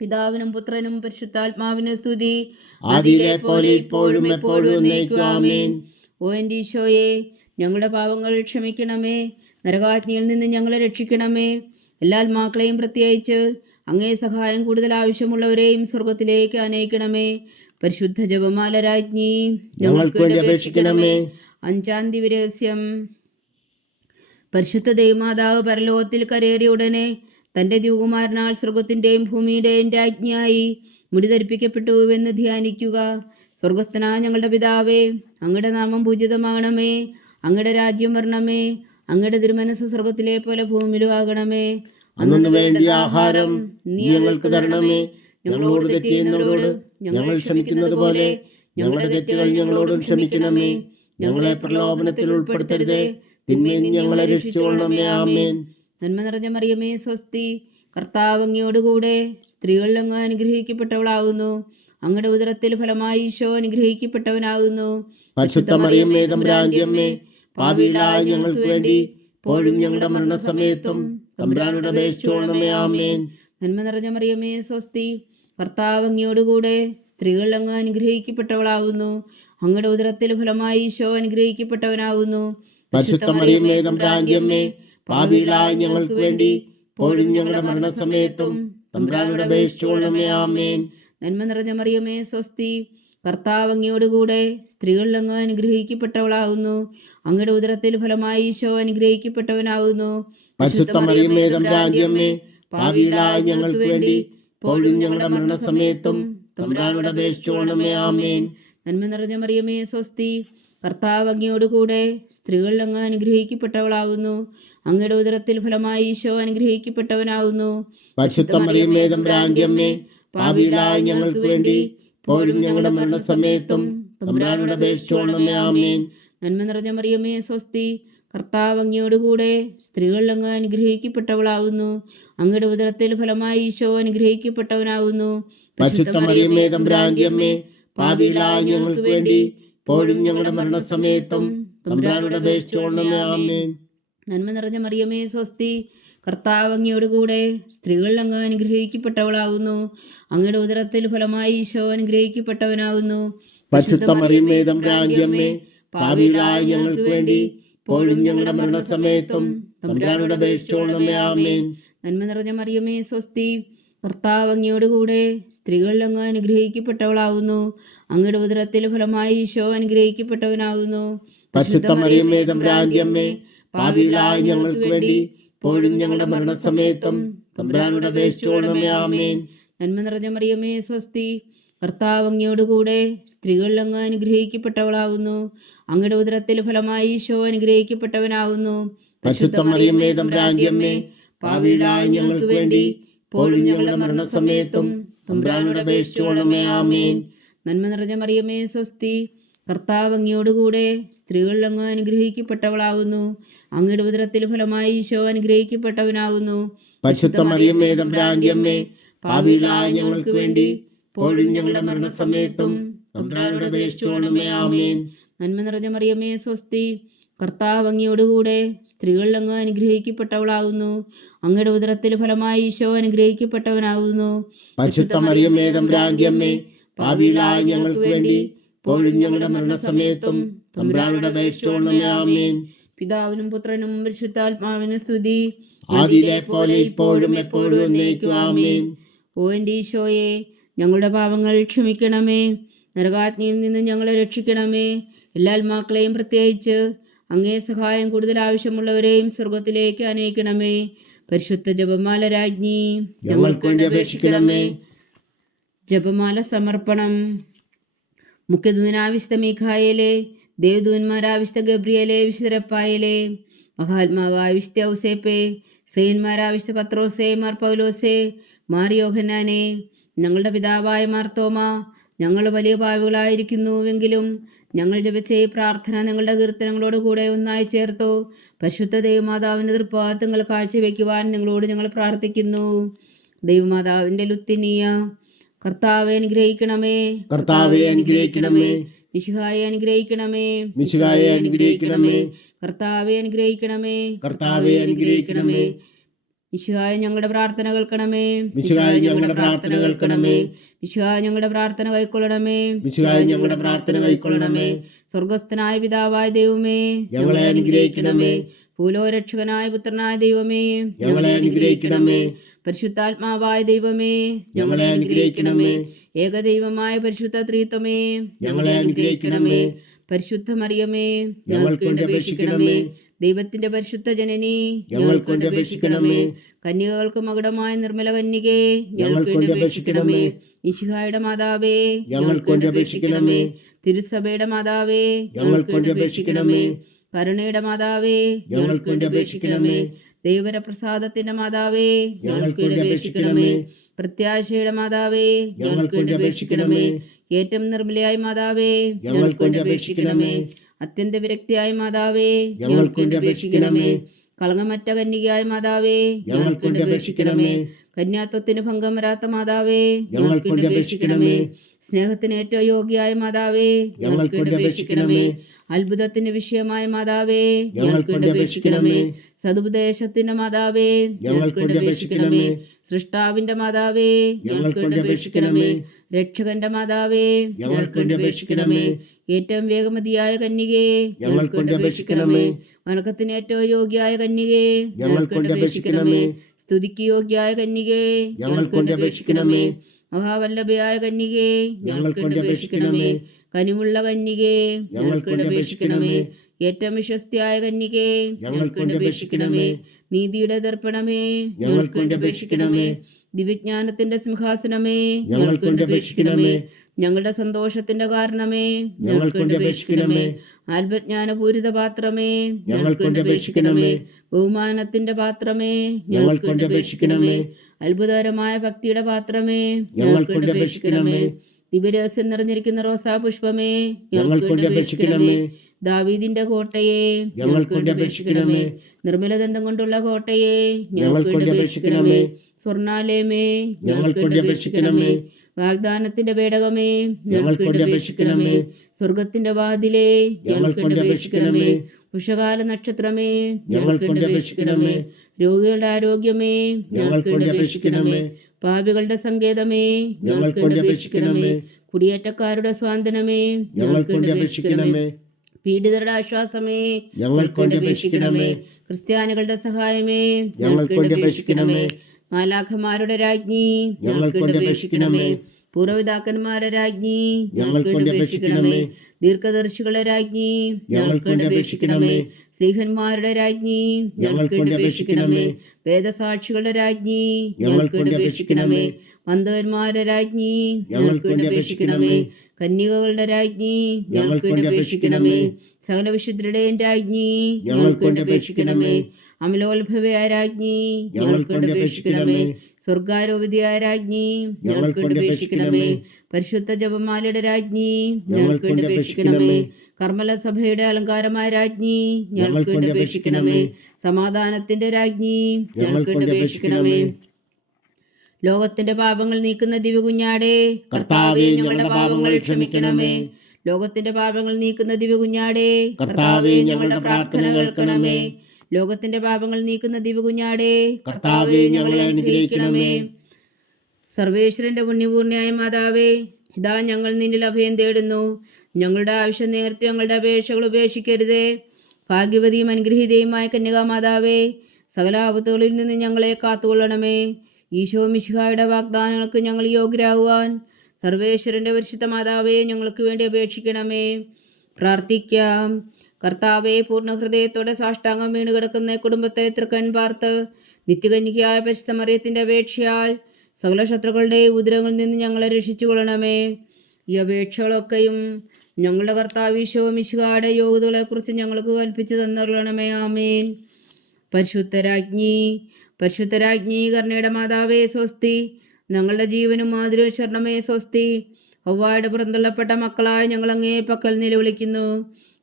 പിതാവിനും പുത്രനും പരിശുദ്ധാത്മാവിനും സ്തുതി. ആദിയിലെ പോലെ ഇപ്പോഴും എപ്പോഴും എന്നേക്കും. ആമേൻ. ഓ എൻ്റെ ഈശോയെ, ഞങ്ങളുടെ പാവങ്ങൾ ക്ഷമിക്കണമേ. നരകാഗ്നിയിൽ നിന്ന് ഞങ്ങളെ രക്ഷിക്കണമേ. എല്ലാ ആത്മാക്കളെയും പ്രത്യേകിച്ച് അങ്ങേ സഹായം കൂടുതൽ ആവശ്യമുള്ളവരെയും സ്വർഗത്തിലേക്ക് ആനയിക്കണമേ. പരിശുദ്ധ ജപമാല രാജ്ഞി, ഞങ്ങൾക്ക് വേണ്ടി അപേക്ഷിക്കണമേ. അഞ്ചാം ദിവ്യരഹസ്യം. പരിശുദ്ധ ദൈവമാതാവ് പരലോകത്തിൽ കരേറിയ ഉടനെ തൻ്റെ ദിവകുമാരനാൽ സ്വർഗത്തിൻ്റെയും ഭൂമിയുടെയും രാജ്ഞിയായി മുടി ധരിപ്പിക്കപ്പെട്ടുവെന്ന് ധ്യാനിക്കുക. സ്വർഗസ്ഥനായ ഞങ്ങളുടെ പിതാവേ, അങ്ങയുടെ നാമം പൂജിതമാകണമേ. അങ്ങയുടെ രാജ്യം വരണമേ. അങ്ങയുടെ തിരുമനസ്സ് സ്വർഗത്തിലെ പോലെ ഭൂമിയിലും ആകണമേ. അന്നു വേണ്ടിയ ആഹാരം നീ ഞങ്ങൾക്ക് തരണമേ. ഞങ്ങളോട് തെറ്റ് ചെയ്യുന്നവരോട് ഞങ്ങൾ ക്ഷമിക്കുന്നത് പോലെ ഞങ്ങളുടെ തെറ്റുകൾ ഞങ്ങളോടും ക്ഷമിക്കണമേ. ഞങ്ങളെ പ്രലോഭനത്തിൽ ഉൾപ്പെടുത്തരുതേ, തിന്മയിൽ നിന്ന് ഞങ്ങളെ രക്ഷിച്ചുകൊള്ളണമേ. ആമേൻ. നന്മ നിറഞ്ഞ മറിയമേ സ്വസ്തി, കർത്താവ് അങ്ങയോടുകൂടെ സ്ത്രീകളിൽ അങ്ങ് അനുഗ്രഹിക്കപ്പെട്ടവളാകുന്നു. അങ്ങയുടെ ഉദരത്തിൽ ഫലമായി ഈശോ അനുഗ്രഹിക്കപ്പെട്ടവനാകുന്നു. പരിശുദ്ധ മറിയമേ തമ്പുരാന്റെ അമ്മേ, പാപികളായ ഞങ്ങൾക്ക് വേണ്ടി ഇപ്പോഴും ഞങ്ങളുടെ മരണസമയത്തും തമ്പുരാനോട് അപേക്ഷിച്ചുകൊള്ളണമേ. ആമേൻ. നന്മ നിറഞ്ഞ മറിയമേ സ്വസ്തി, കർത്താവ് അങ്ങയോടുകൂടെ സ്ത്രീകൾ അങ്ങ് അനുഗ്രഹിക്കപ്പെട്ടവളാകുന്നു. അങ്ങയുടെ ഉദരത്തിൽ ഫലമായി ഈശോ അനുഗ്രഹിക്കപ്പെട്ടവനാകുന്നു. പരിശുദ്ധ മറിയമേ തമ്പുരാന്റെ അമ്മേ, പാപികളായ ഞങ്ങൾക്ക് വേണ്ടി ഇപ്പോഴും ഞങ്ങളുടെ മരണസമയത്തും തമ്പുരാനോട് അപേക്ഷിച്ചുകൊള്ളണമേ. ആമേൻ. നന്മ നിറഞ്ഞ മറിയമേ സ്വസ്തി, കർത്താവ് അങ്ങയോടുകൂടെ സ്ത്രീകൾ അങ്ങ് അനുഗ്രഹിക്കപ്പെട്ടവളാകുന്നു. അങ്ങയുടെ ഉദരത്തിൽ ഫലമായി ഈശോ അനുഗ്രഹിക്കപ്പെട്ടവനാകുന്നു. പരിശുദ്ധ മറിയമേ തമ്പുരാന്റെ അമ്മേ, പാപികളായ ഞങ്ങൾക്ക് വേണ്ടി ഇപ്പോഴും ഞങ്ങളുടെ മരണസമയത്തും തമ്പുരാനോട് അപേക്ഷിച്ചുകൊള്ളണമേ. ആമേൻ. നന്മ നിറഞ്ഞ മറിയമേ സ്വസ്തി, കർത്താവ് അങ്ങയോടുകൂടെ സ്ത്രീകൾ അങ്ങ് അനുഗ്രഹിക്കപ്പെട്ടവളാകുന്നു. അങ്ങയുടെ ഉദരത്തിൽ ഫലമായി ഈശോ അനുഗ്രഹിക്കപ്പെട്ടവനാകുന്നു. പരിശുദ്ധ മറിയമേ തമ്പുരാന്റെ അമ്മേ, പാപികളായ ഞങ്ങൾക്ക് വേണ്ടി ഇപ്പോഴും ഞങ്ങളുടെ മരണസമയത്തും തമ്പുരാനോട് അപേക്ഷിച്ചുകൊള്ളണമേ. ആമേൻ. നന്മ നിറഞ്ഞ മറിയമേ സ്വസ്തി, കർത്താവ് അങ്ങയോടുകൂടെ സ്ത്രീകൾ അങ്ങ് അനുഗ്രഹിക്കപ്പെട്ടവളാകുന്നു. അങ്ങയുടെ ഉദരത്തിൽ ഫലമായി ഈശോ അനുഗ്രഹിക്കപ്പെട്ടവനാകുന്നു. പരിശുദ്ധ മറിയമേ തമ്പുരാന്റെ അമ്മേ, പാപികളായ ഞങ്ങൾക്ക് വേണ്ടി ഇപ്പോഴും ഞങ്ങളുടെ മരണസമയത്തും തമ്പുരാനോട് അപേക്ഷിച്ചുകൊള്ളണമേ. ആമേൻ. നന്മ നിറഞ്ഞ മറിയമേ സ്വസ്തി, കർത്താവ് അങ്ങയോടുകൂടെ സ്ത്രീകൾ അങ്ങ് അനുഗ്രഹിക്കപ്പെട്ടവളാകുന്നു. അങ്ങയുടെ ഉദരത്തിൽ ഫലമായി ഈശോ അനുഗ്രഹിക്കപ്പെട്ടവനാകുന്നു. പരിശുദ്ധ മറിയമേ തമ്പുരാന്റെ അമ്മേ, പാപികളായ ഞങ്ങൾക്ക് വേണ്ടി ഇപ്പോഴും ഞങ്ങളുടെ മരണസമയത്തും തമ്പുരാനോട് അപേക്ഷിച്ചുകൊള്ളണമേ. ആമേൻ. നന്മ നിറഞ്ഞ മറിയമേ സ്വസ്തി, കർത്താവ് അങ്ങയോടുകൂടെ സ്ത്രീകൾ അങ്ങ് അനുഗ്രഹിക്കപ്പെട്ടവളാകുന്നു. അങ്ങയുടെ ഉദരത്തിൽ ഫലമായി ഈശോ അനുഗ്രഹിക്കപ്പെട്ടവനാകുന്നു. പരിശുദ്ധ മറിയമേ തമ്പുരാന്റെ അമ്മേ, പാപികളായ ഞങ്ങൾക്ക് വേണ്ടി ഇപ്പോഴും ഞങ്ങളുടെ മരണസമയത്തും തമ്പുരാനോട് അപേക്ഷിച്ചുകൊള്ളണമേ. ആമേൻ. നന്മ നിറഞ്ഞ മറിയമേ സ്വസ്തി, കർത്താവ് അങ്ങയോടുകൂടെ സ്ത്രീകൾ അങ്ങ് അനുഗ്രഹിക്കപ്പെട്ടവളാകുന്നു. അങ്ങയുടെ ഉദരത്തിൽ ഫലമായി ഈശോ അനുഗ്രഹിക്കപ്പെട്ടവനാകുന്നു. പരിശുദ്ധ മറിയമേ തമ്പുരാന്റെ അമ്മേ, പാപികളായ ഞങ്ങൾക്ക് വേണ്ടി ഇപ്പോഴും ഞങ്ങളുടെ മരണസമയത്തും തമ്പുരാനോട് അപേക്ഷിച്ചുകൊള്ളണമേ. ആമേൻ. നന്മ നിറഞ്ഞ മറിയമേ സ്വസ്തി, കർത്താവ് അങ്ങയോടുകൂടെ സ്ത്രീകൾ അങ്ങ് അനുഗ്രഹിക്കപ്പെട്ടവളാകുന്നു. അങ്ങയുടെ ഉദരത്തിൽ ഫലമായി ഈശോ അനുഗ്രഹിക്കപ്പെട്ടവനാകുന്നു. പരിശുദ്ധ മറിയമേ തമ്പുരാന്റെ അമ്മേ, പാപികളായ ഞങ്ങൾക്ക് വേണ്ടി ഇപ്പോഴും ഞങ്ങളുടെ മരണസമയത്തും തമ്പുരാനോട് അപേക്ഷിച്ചുകൊള്ളണമേ. ആമേൻ. നന്മ നിറഞ്ഞ മറിയമേ സ്വസ്തി, കർത്താവ് അങ്ങയോടുകൂടെ സ്ത്രീകൾ അങ്ങ് അനുഗ്രഹിക്കപ്പെട്ടവളാകുന്നു. അങ്ങയുടെ ഉദരത്തിൽ ഫലമായി ഈശോ അനുഗ്രഹിക്കപ്പെട്ടവനാകുന്നു. പരിശുദ്ധ മറിയമേ തമ്പുരാന്റെ അമ്മേ, പാപികളായ ഞങ്ങൾക്ക് വേണ്ടി ഇപ്പോഴും ഞങ്ങളുടെ മരണസമയത്തും തമ്പുരാനോട് അപേക്ഷിച്ചുകൊള്ളണമേ. ആമേൻ. പിതാവിനും പുത്രനും പരിശുദ്ധാത്മാവിനും സ്തുതി, ആദിയിലെ പോലെ ഇപ്പോഴും എപ്പോഴും എന്നേക്കും. ആമേൻ. ഓ എൻ്റെ ഈശോയെ, ഞങ്ങളുടെ പാപങ്ങൾ ക്ഷമിക്കണമേ. നരകാഗ്നിയിൽ നിന്ന് ഞങ്ങളെ രക്ഷിക്കണമേ. എല്ലാ ആത്മാക്കളെയും പ്രത്യേകിച്ച് അങ്ങേ സഹായം കൂടുതൽ ആവശ്യമുള്ളവരെയും സ്വർഗത്തിലേക്ക് അനയിക്കണമേ. പരിശുദ്ധ ജപമാല രാജ്ഞി, ഞങ്ങൾക്ക് വേണ്ടി അപേക്ഷിക്കണമേ. ജപമാല സമർപ്പണം. മുഖ്യദൂതനാവിശുദ്ധ മീഖായേലേ, ദേവദൂതന്മാരായ വിശുദ്ധ ഗബ്രിയേലേ, വിശുദ്ധ റഫായേലേ, മഹാത്മാവായ വിശുദ്ധ ഔസേപ്പേ, ശ്രീയന്മാരായ വിശുദ്ധ പത്രോസേ, മാർ പൗലോസേ, മാർ യോഹന്നാനെ, ഞങ്ങളുടെ പിതാവായ മാർത്തോമ, ഞങ്ങൾ വലിയ പാവികളായിരിക്കുന്നുവെങ്കിലും ഞങ്ങൾ ജപിച്ച ഈ പ്രാർത്ഥന നിങ്ങളുടെ കീർത്തനങ്ങളോട് കൂടെ ഒന്നായി ചേർത്തോ. പരിശുദ്ധ ദൈവമാതാവിൻ്റെ തൃപ്പാദങ്ങൾ കാഴ്ചവെക്കുവാൻ നിങ്ങളോട് ഞങ്ങൾ പ്രാർത്ഥിക്കുന്നു. ദൈവമാതാവിൻ്റെ ലുത്തിനിയ, കർത്താവെ അനുഗ്രഹിക്കണമേ. കർത്താവെ അനുഗ്രഹിക്കണമേ. മിശിഹായെ അനുഗ്രഹിക്കണമേ. മിശിഹായെ അനുഗ്രഹിക്കണമേ. കർത്താവെ അനുഗ്രഹിക്കണമേ. കർത്താവെ അനുഗ്രഹിക്കണമേ. മിശിഹായ ഞങ്ങളുടെ പ്രാർത്ഥന കേൾക്കണമേ. മിശിഹായ ഞങ്ങളുടെ പ്രാർത്ഥന കേൾക്കണമേ. മിശിഹായ ഞങ്ങളുടെ പ്രാർത്ഥന കൈക്കൊള്ളണമേ. മിശിഹായ ഞങ്ങളുടെ പ്രാർത്ഥന കൈക്കൊള്ളണമേ. സ്വർഗസ്ഥനായ പിതാവായ ദൈവമേ, ഞങ്ങളെ അനുഗ്രഹിക്കണമേ. ഭൂലോരക്ഷകനായ പുത്രനായ ദൈവമേ, ഞങ്ങളെ അനുഗ്രഹിക്കണമേ. പരിശുദ്ധാത്മാവായ ദൈവമേ, ഞങ്ങളെ അനുഗ്രഹിക്കണമേ. ഏകദൈവമായ പരിശുദ്ധ ത്രിത്വമേ, ഞങ്ങളെ അനുഗ്രഹിക്കണമേ. പരിശുദ്ധ മറിയമേ, ഞങ്ങൾക്ക് വേണ്ടി അപേക്ഷിക്കണമേ. ദൈവത്തിന്റെ പരിശുദ്ധ ജനനി, ഞങ്ങൾക്ക് വേണ്ടി അപേക്ഷിക്കണമേ. കന്യകൾക്ക് മകുടമായ നിർമ്മല കന്യകേ, ഞങ്ങൾക്ക് വേണ്ടി അപേക്ഷിക്കണമേ. മിശിഹായുടെ മാതാവേ, ഞങ്ങൾക്ക് വേണ്ടി അപേക്ഷിക്കണമേ. തിരുസഭയുടെ മാതാവേ, ഞങ്ങൾക്ക് വേണ്ടി അപേക്ഷിക്കണമേ. കരുണയുടെ മാതാവേ, ഞങ്ങൾക്ക് വേണ്ടി അപേക്ഷിക്കണമേ. ദൈവരപ്രസാദത്തിന്റെ മാതാവേ, ഞങ്ങൾക്ക് വേണ്ടി അപേക്ഷിക്കണമേ. പ്രത്യാശയുടെ മാതാവേ, ഞങ്ങൾക്ക് വേണ്ടി അപേക്ഷിക്കണമേ. ഏറ്റവും നിർമ്മലയായ മാതാവേ, ഞങ്ങൾക്ക് വേണ്ടി അപേക്ഷിക്കണമേ. അത്യന്ത വിരക്തിയായ മാതാവേ, ഞങ്ങൾക്ക് വേണ്ടി അപേക്ഷിക്കണമേ. കളങ്കമറ്റ കന്യകയായ മാതാവേ, ഞങ്ങൾക്ക് വേണ്ടി അപേക്ഷിക്കണമേ. കന്യാത്വത്തിന് ഭംഗം വരാത്ത മാതാവേ, ഞങ്ങൾക്ക് വേണ്ടി അപേക്ഷിക്കണമേ. സ്നേഹത്തിന് ഏറ്റവും യോഗ്യയായ മാതാവേ, ഞങ്ങൾക്ക് വേണ്ടി അപേക്ഷിക്കണമേ. അത്ഭുതത്തിന് വിഷയമായ മാതാവേ, ഞങ്ങൾക്ക് വേണ്ടി അപേക്ഷിക്കണമേ. സതുപദേശത്തിന്റെ മാതാവേ, ഞങ്ങൾക്ക് വേണ്ടി അപേക്ഷിക്കണമേ. സൃഷ്ടാവിന്റെ മാതാവേ, ഞങ്ങൾക്ക് വേണ്ടി അപേക്ഷിക്കണമേ. രക്ഷകന്റെ മാതാവേ, ഞങ്ങൾക്ക് വേണ്ടി അപേക്ഷിക്കണമേ. ഏറ്റവും വേഗമതിയായ കന്യകേ, ഞങ്ങൾക്ക് വേണ്ടി അപേക്ഷിക്കണമേ. വണക്കത്തിന് ഏറ്റവും യോഗ്യയായ കന്യകേ, ഞങ്ങൾക്ക് വേണ്ടി അപേക്ഷിക്കണമേ. സ്തുതിക്ക് യോഗ്യയായ കന്യകേ, ഞങ്ങൾക്ക് വേണ്ടി അപേക്ഷിക്കണമേ. മഹാവല്ലഭയായ കന്യകേ, ഞങ്ങൾക്ക് വേണ്ടി അപേക്ഷിക്കണമേ. കനിവുള്ള കന്യകേ, ഞങ്ങൾക്ക് വേണ്ടി അപേക്ഷിക്കണമേ. ഏറ്റവും വിശ്വസ്തയായ കന്യകേ, ഞങ്ങൾക്ക് വേണ്ടി അപേക്ഷിക്കണമേ. നീതിയുടെ ദർപ്പണമേ, ഞങ്ങൾക്ക് വേണ്ടി അപേക്ഷിക്കണമേ. ദിവ്യജ്ഞാനത്തിന്റെ സിംഹാസനമേ, ഞങ്ങൾക്ക് വേണ്ടി അപേക്ഷിക്കണമേ. ഞങ്ങളുടെ സന്തോഷത്തിന്റെ കാരണമേ, ഞങ്ങൾക്ക് വേണ്ടി അപേക്ഷിക്കണമേ. ആത്മജ്ഞാനപൂരിത പാത്രമേ, ഞങ്ങൾക്ക് വേണ്ടി അപേക്ഷിക്കണമേ. ബഹുമാനത്തിന്റെ പാത്രമേ, ഞങ്ങൾക്ക് വേണ്ടി അപേക്ഷിക്കണമേ. അത്ഭുതകരമായ ഭക്തിയുടെ പാത്രമേ, ഞങ്ങൾക്ക് വേണ്ടി അപേക്ഷിക്കണമേ. ദിവ്യരഹസ്യം നിറഞ്ഞിരിക്കുന്ന റോസാ പുഷ്പമേ, ഞങ്ങൾക്ക് വേണ്ടി അപേക്ഷിക്കണമേ. ദാവീദിന്റെ കോട്ടയെ, ഞങ്ങൾക്ക് വേണ്ടി അപേക്ഷിക്കണമേ. നിർമ്മലദന്തം കൊണ്ടുള്ള കോട്ടയെ, ഞങ്ങൾക്ക് വേണ്ടി അപേക്ഷിക്കണമേ. സ്വർണാലയമേ, ഞങ്ങൾക്ക് വേണ്ടി അപേക്ഷിക്കണമേ. വാഗ്ദാനത്തിന്റെ പേടകമേ, ഞങ്ങൾക്ക് വേണ്ടി അപേക്ഷിക്കണമേ. സ്വർഗത്തിന്റെ വാതിലേ, ഞങ്ങൾക്ക് വേണ്ടി അപേക്ഷിക്കണമേ. ഉഷകാല നക്ഷത്രമേ, ഞങ്ങൾക്ക് വേണ്ടി അപേക്ഷിക്കണമേ. രോഗികളുടെ ആരോഗ്യമേ, ഞങ്ങൾക്ക് വേണ്ടി അപേക്ഷിക്കണമേ. പാപികളുടെ സങ്കേതമേ, ഞങ്ങൾക്ക് വേണ്ടി അപേക്ഷിക്കണമേ. കുടിയേറ്റക്കാരുടെ സ്വാതന്ത്ര്യമേ, ഞങ്ങൾക്ക് വേണ്ടി അപേക്ഷിക്കണമേ. പീഡിതരുടെ ആശ്വാസമേ, ഞങ്ങൾക്ക് വേണ്ടി അപേക്ഷിക്കണമേ. ക്രിസ്ത്യാനികളുടെ സഹായമേ, ഞങ്ങൾക്ക് വേണ്ടി അപേക്ഷിക്കണമേ. മാലാഖമാരുടെ രാജ്ഞി, ഞങ്ങൾക്ക് വേണ്ടി അപേക്ഷിക്കണമേ. പൂർവ്വപിതാക്കന്മാരുടെ രാജ്ഞി, ഞങ്ങൾക്ക് വേണ്ടി അപേക്ഷിക്കണമേ. ദീർഘദർശികളുടെ രാജ്ഞി, ഞങ്ങൾക്ക് വേണ്ടി അപേക്ഷിക്കണമേ. സ്ലീഹന്മാരുടെ രാജ്ഞി, ഞങ്ങൾക്ക് വേണ്ടി അപേക്ഷിക്കണമേ. വേദസാക്ഷികളുടെ രാജ്ഞി, ഞങ്ങൾക്ക് വേണ്ടി അപേക്ഷിക്കണമേ. മന്ദന്മാരുടെ രാജ്ഞി, ഞങ്ങൾക്ക് വേണ്ടി അപേക്ഷിക്കണമേ. കന്യകകളുടെ രാജ്ഞി, ഞങ്ങൾക്ക് വേണ്ടി അപേക്ഷിക്കണമേ. സകല വിശുദ്ധരുടെയും രാജ്ഞി, ഞങ്ങൾക്ക് വേണ്ടി അപേക്ഷിക്കണമേ. അമലോത്ഭവയായ രാജ്ഞി, ഞങ്ങൾക്ക് വേണ്ടി അപേക്ഷിക്കണമേ. സ്വർഗാരോപിതയായ രാജ്ഞി, ഞങ്ങൾക്ക് വേണ്ടി അപേക്ഷിക്കണമേ. പരിശുദ്ധ ജപമാലയുടെ രാജ്ഞി, ഞങ്ങൾക്ക് വേണ്ടി അപേക്ഷിക്കണമേ. കർമ്മല സഭയുടെ അലങ്കാരമായ രാജ്ഞി, ഞങ്ങൾക്ക് വേണ്ടി അപേക്ഷിക്കണമേ. സമാധാനത്തിന്റെ രാജ്ഞി, ഞങ്ങൾക്ക് വേണ്ടി അപേക്ഷിക്കണമേ. ലോകത്തിന്റെ പാപങ്ങൾ നീക്കുന്ന ദിവ്യകുഞ്ഞാടേ, കർത്താവേ, ഞങ്ങളുടെ പാപങ്ങൾ ക്ഷമിക്കണമേ. ലോകത്തിന്റെ പാപങ്ങൾ നീക്കുന്ന ദിവ്യകുഞ്ഞാടേ, കർത്താവേ, ഞങ്ങളുടെ പ്രാർത്ഥന കേൾക്കണമേ. ലോകത്തിന്റെ പാപങ്ങൾ നീക്കുന്ന ദിവ്യകുഞ്ഞാടേ, കർത്താവേ, ഞങ്ങളെ അനുഗ്രഹിക്കണമേ. സർവേശ്വരന്റെ പുണ്യപൂർണ്ണയായ മാതാവേ, ഇതാ ഞങ്ങൾ നിന്നിൽ അഭയം തേടുന്നു. ഞങ്ങളുടെ ആവശ്യം നേരത്തെ ഞങ്ങളുടെ അപേക്ഷകൾ ഉപേക്ഷിക്കരുതേ. ഭാഗ്യവതിയും അനുഗ്രഹീതയുമായ കന്യകാമാതാവേ, സകല ആപത്തുകളിൽ നിന്ന് ഞങ്ങളെ കാത്തുകൊള്ളണമേ. ഈശോ മിശിഹായുടെ വാഗ്ദാനങ്ങൾക്ക് ഞങ്ങൾ യോഗ്യരാകുവാൻ സർവേശ്വരന്റെ പരിശുദ്ധ മാതാവേ, ഞങ്ങൾക്ക് വേണ്ടി അപേക്ഷിക്കണമേ. പ്രാർത്ഥിക്കാം. കർത്താവെ, പൂർണ്ണ ഹൃദയത്തോടെ സാഷ്ടാംഗം വീണ് കിടക്കുന്ന കുടുംബത്തെ തൃക്കൺ പാർത്ത് നിത്യകന്യകയായ പരിശുദ്ധ മറിയത്തിന്റെ അപേക്ഷയാൽ സകല ശത്രുക്കളുടെ ഉദരങ്ങളിൽ നിന്ന് ഞങ്ങളെ രക്ഷിച്ചു കൊള്ളണമേ. ഈ അപേക്ഷകളൊക്കെയും ഞങ്ങളുടെ കർത്താവ് ഈശോ മിശിഹായുടെ യോഗ്യതകളെക്കുറിച്ച് ഞങ്ങൾക്ക് കൽപ്പിച്ചു തന്നരുളണമേ. ആമേൻ. പരിശുദ്ധരാജ്ഞി കരുണയുടെ മാതാവേ സ്വസ്തി. ഞങ്ങളുടെ ജീവനും മാധുര്യവും ശരണമേ സ്വസ്തി. ഹവ്വായുടെ പുറന്തള്ളപ്പെട്ട മക്കളായ ഞങ്ങൾ അങ്ങേ പക്കൽ നിലവിളിക്കുന്നു.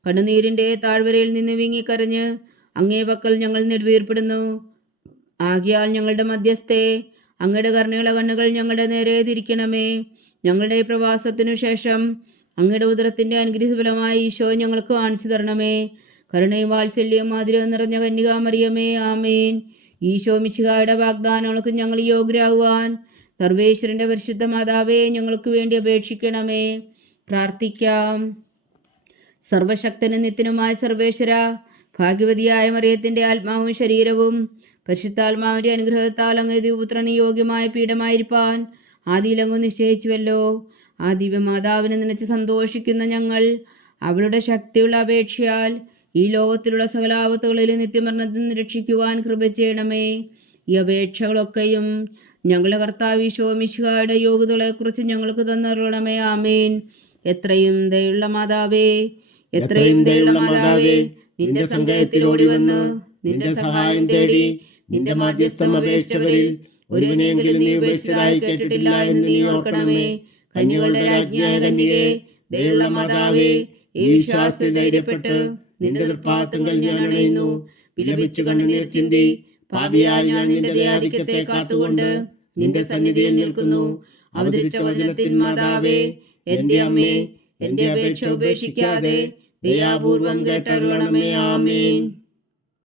കണ്ണുനീരിൻ്റെ താഴ്വരയിൽ നിന്ന് വീങ്ങിക്കരഞ്ഞ് അങ്ങേ പക്കൽ ഞങ്ങൾ നെടുവീർപ്പെടുന്നു. ആകയാൽ ഞങ്ങളുടെ മധ്യസ്ഥെ, അങ്ങയുടെ കരുണയുള്ള കണ്ണുകൾ ഞങ്ങളുടെ നേരെ തിരിക്കണമേ. ഞങ്ങളുടെ പ്രവാസത്തിനു ശേഷം അങ്ങയുടെ ഉദരത്തിൻ്റെ അനുഗ്രഹഫലമായി ഈശോ ഞങ്ങൾക്ക് കാണിച്ചു തരണമേ. കരുണയും വാത്സല്യവും മാധുര്യവും നിറഞ്ഞ കന്യകാമറിയമേ, ആമേൻ. ഈശോ മിശിഹായുടെ വാഗ്ദാനങ്ങൾക്ക് ഞങ്ങൾ യോഗ്യരാകുവാൻ സർവേശ്വരന്റെ പരിശുദ്ധ മാതാവേ, ഞങ്ങൾക്ക് വേണ്ടി അപേക്ഷിക്കണമേ. പ്രാർത്ഥിക്കാം. സർവശക്തനും നിത്യനുമായ സർവേശ്വര, ഭാഗ്യവതിയായ മറിയത്തിന്റെ ആത്മാവും ശരീരവും പരിശുദ്ധാത്മാവിന്റെ അനുഗ്രഹത്താൽ അങ്ങേ ദിവ്യപുത്രന് യോഗ്യമായ പീഠമായിരിക്കാൻ ആദിയിലങ്ങ് നിശ്ചയിച്ചുവല്ലോ. ആ ദിവ്യമാതാവിനെ നനച്ച് സന്തോഷിക്കുന്ന ഞങ്ങൾ അവളുടെ ശക്തിയുള്ള അപേക്ഷയാൽ ഈ ലോകത്തിലുള്ള സകലാപത്തുകളിൽ നിത്യമരണത്തിൽ നിന്ന് രക്ഷിക്കുവാൻ കൃപ ചെയ്യണമേ. ഈ അപേക്ഷകളൊക്കെയും ഞങ്ങളുടെ കർത്താവ് ഈശോ മിശിഹായുടെ യോഗ്യതകളെക്കുറിച്ച് ഞങ്ങൾക്ക് തന്നരുളണമേ. ആമേൻ. എത്രയും ദയുള്ള മാതാവേ, എത്രയും ദയുള്ള മാതാവേ, നിന്റെ സങ്കേതത്തിലോടി വന്ന് നിന്റെ സഹായം തേടി നിന്റെ മാധ്യസ്ഥം അപേക്ഷിച്ചവരിൽ ഒരുവനെങ്കിലും നീ ഉപേക്ഷിച്ചതായി കേട്ടിട്ടില്ല എന്ന് നീ ഓർക്കണമേ. കന്യകളുടെ രാജ്ഞിയായ കന്യകേ, ദയുള്ള മാതാവേ, ഈ വിശ്വാസത്തിൽ ധൈര്യപ്പെട്ട് നിന്റെ തൃപ്പാദത്തിൽ ഞാൻ അണയുന്നു. വിലപിച്ചു കണ്ണുനീർ ചിന്തി പാപിയായ ഞാൻ നിന്റെ ദയാധിക്യത്തെ കാത്തുകൊണ്ട് നിന്റെ സന്നിധിയിൽ നിൽക്കുന്നു. അവതരിച്ച വചനത്തിൻ മാതാവേ, എന്റെ അമ്മേ, എന്റെ അപേക്ഷ ഉപേക്ഷിക്കാതെ ദയാപൂർവം കേട്ടരുളണമേ. ആമേൻ.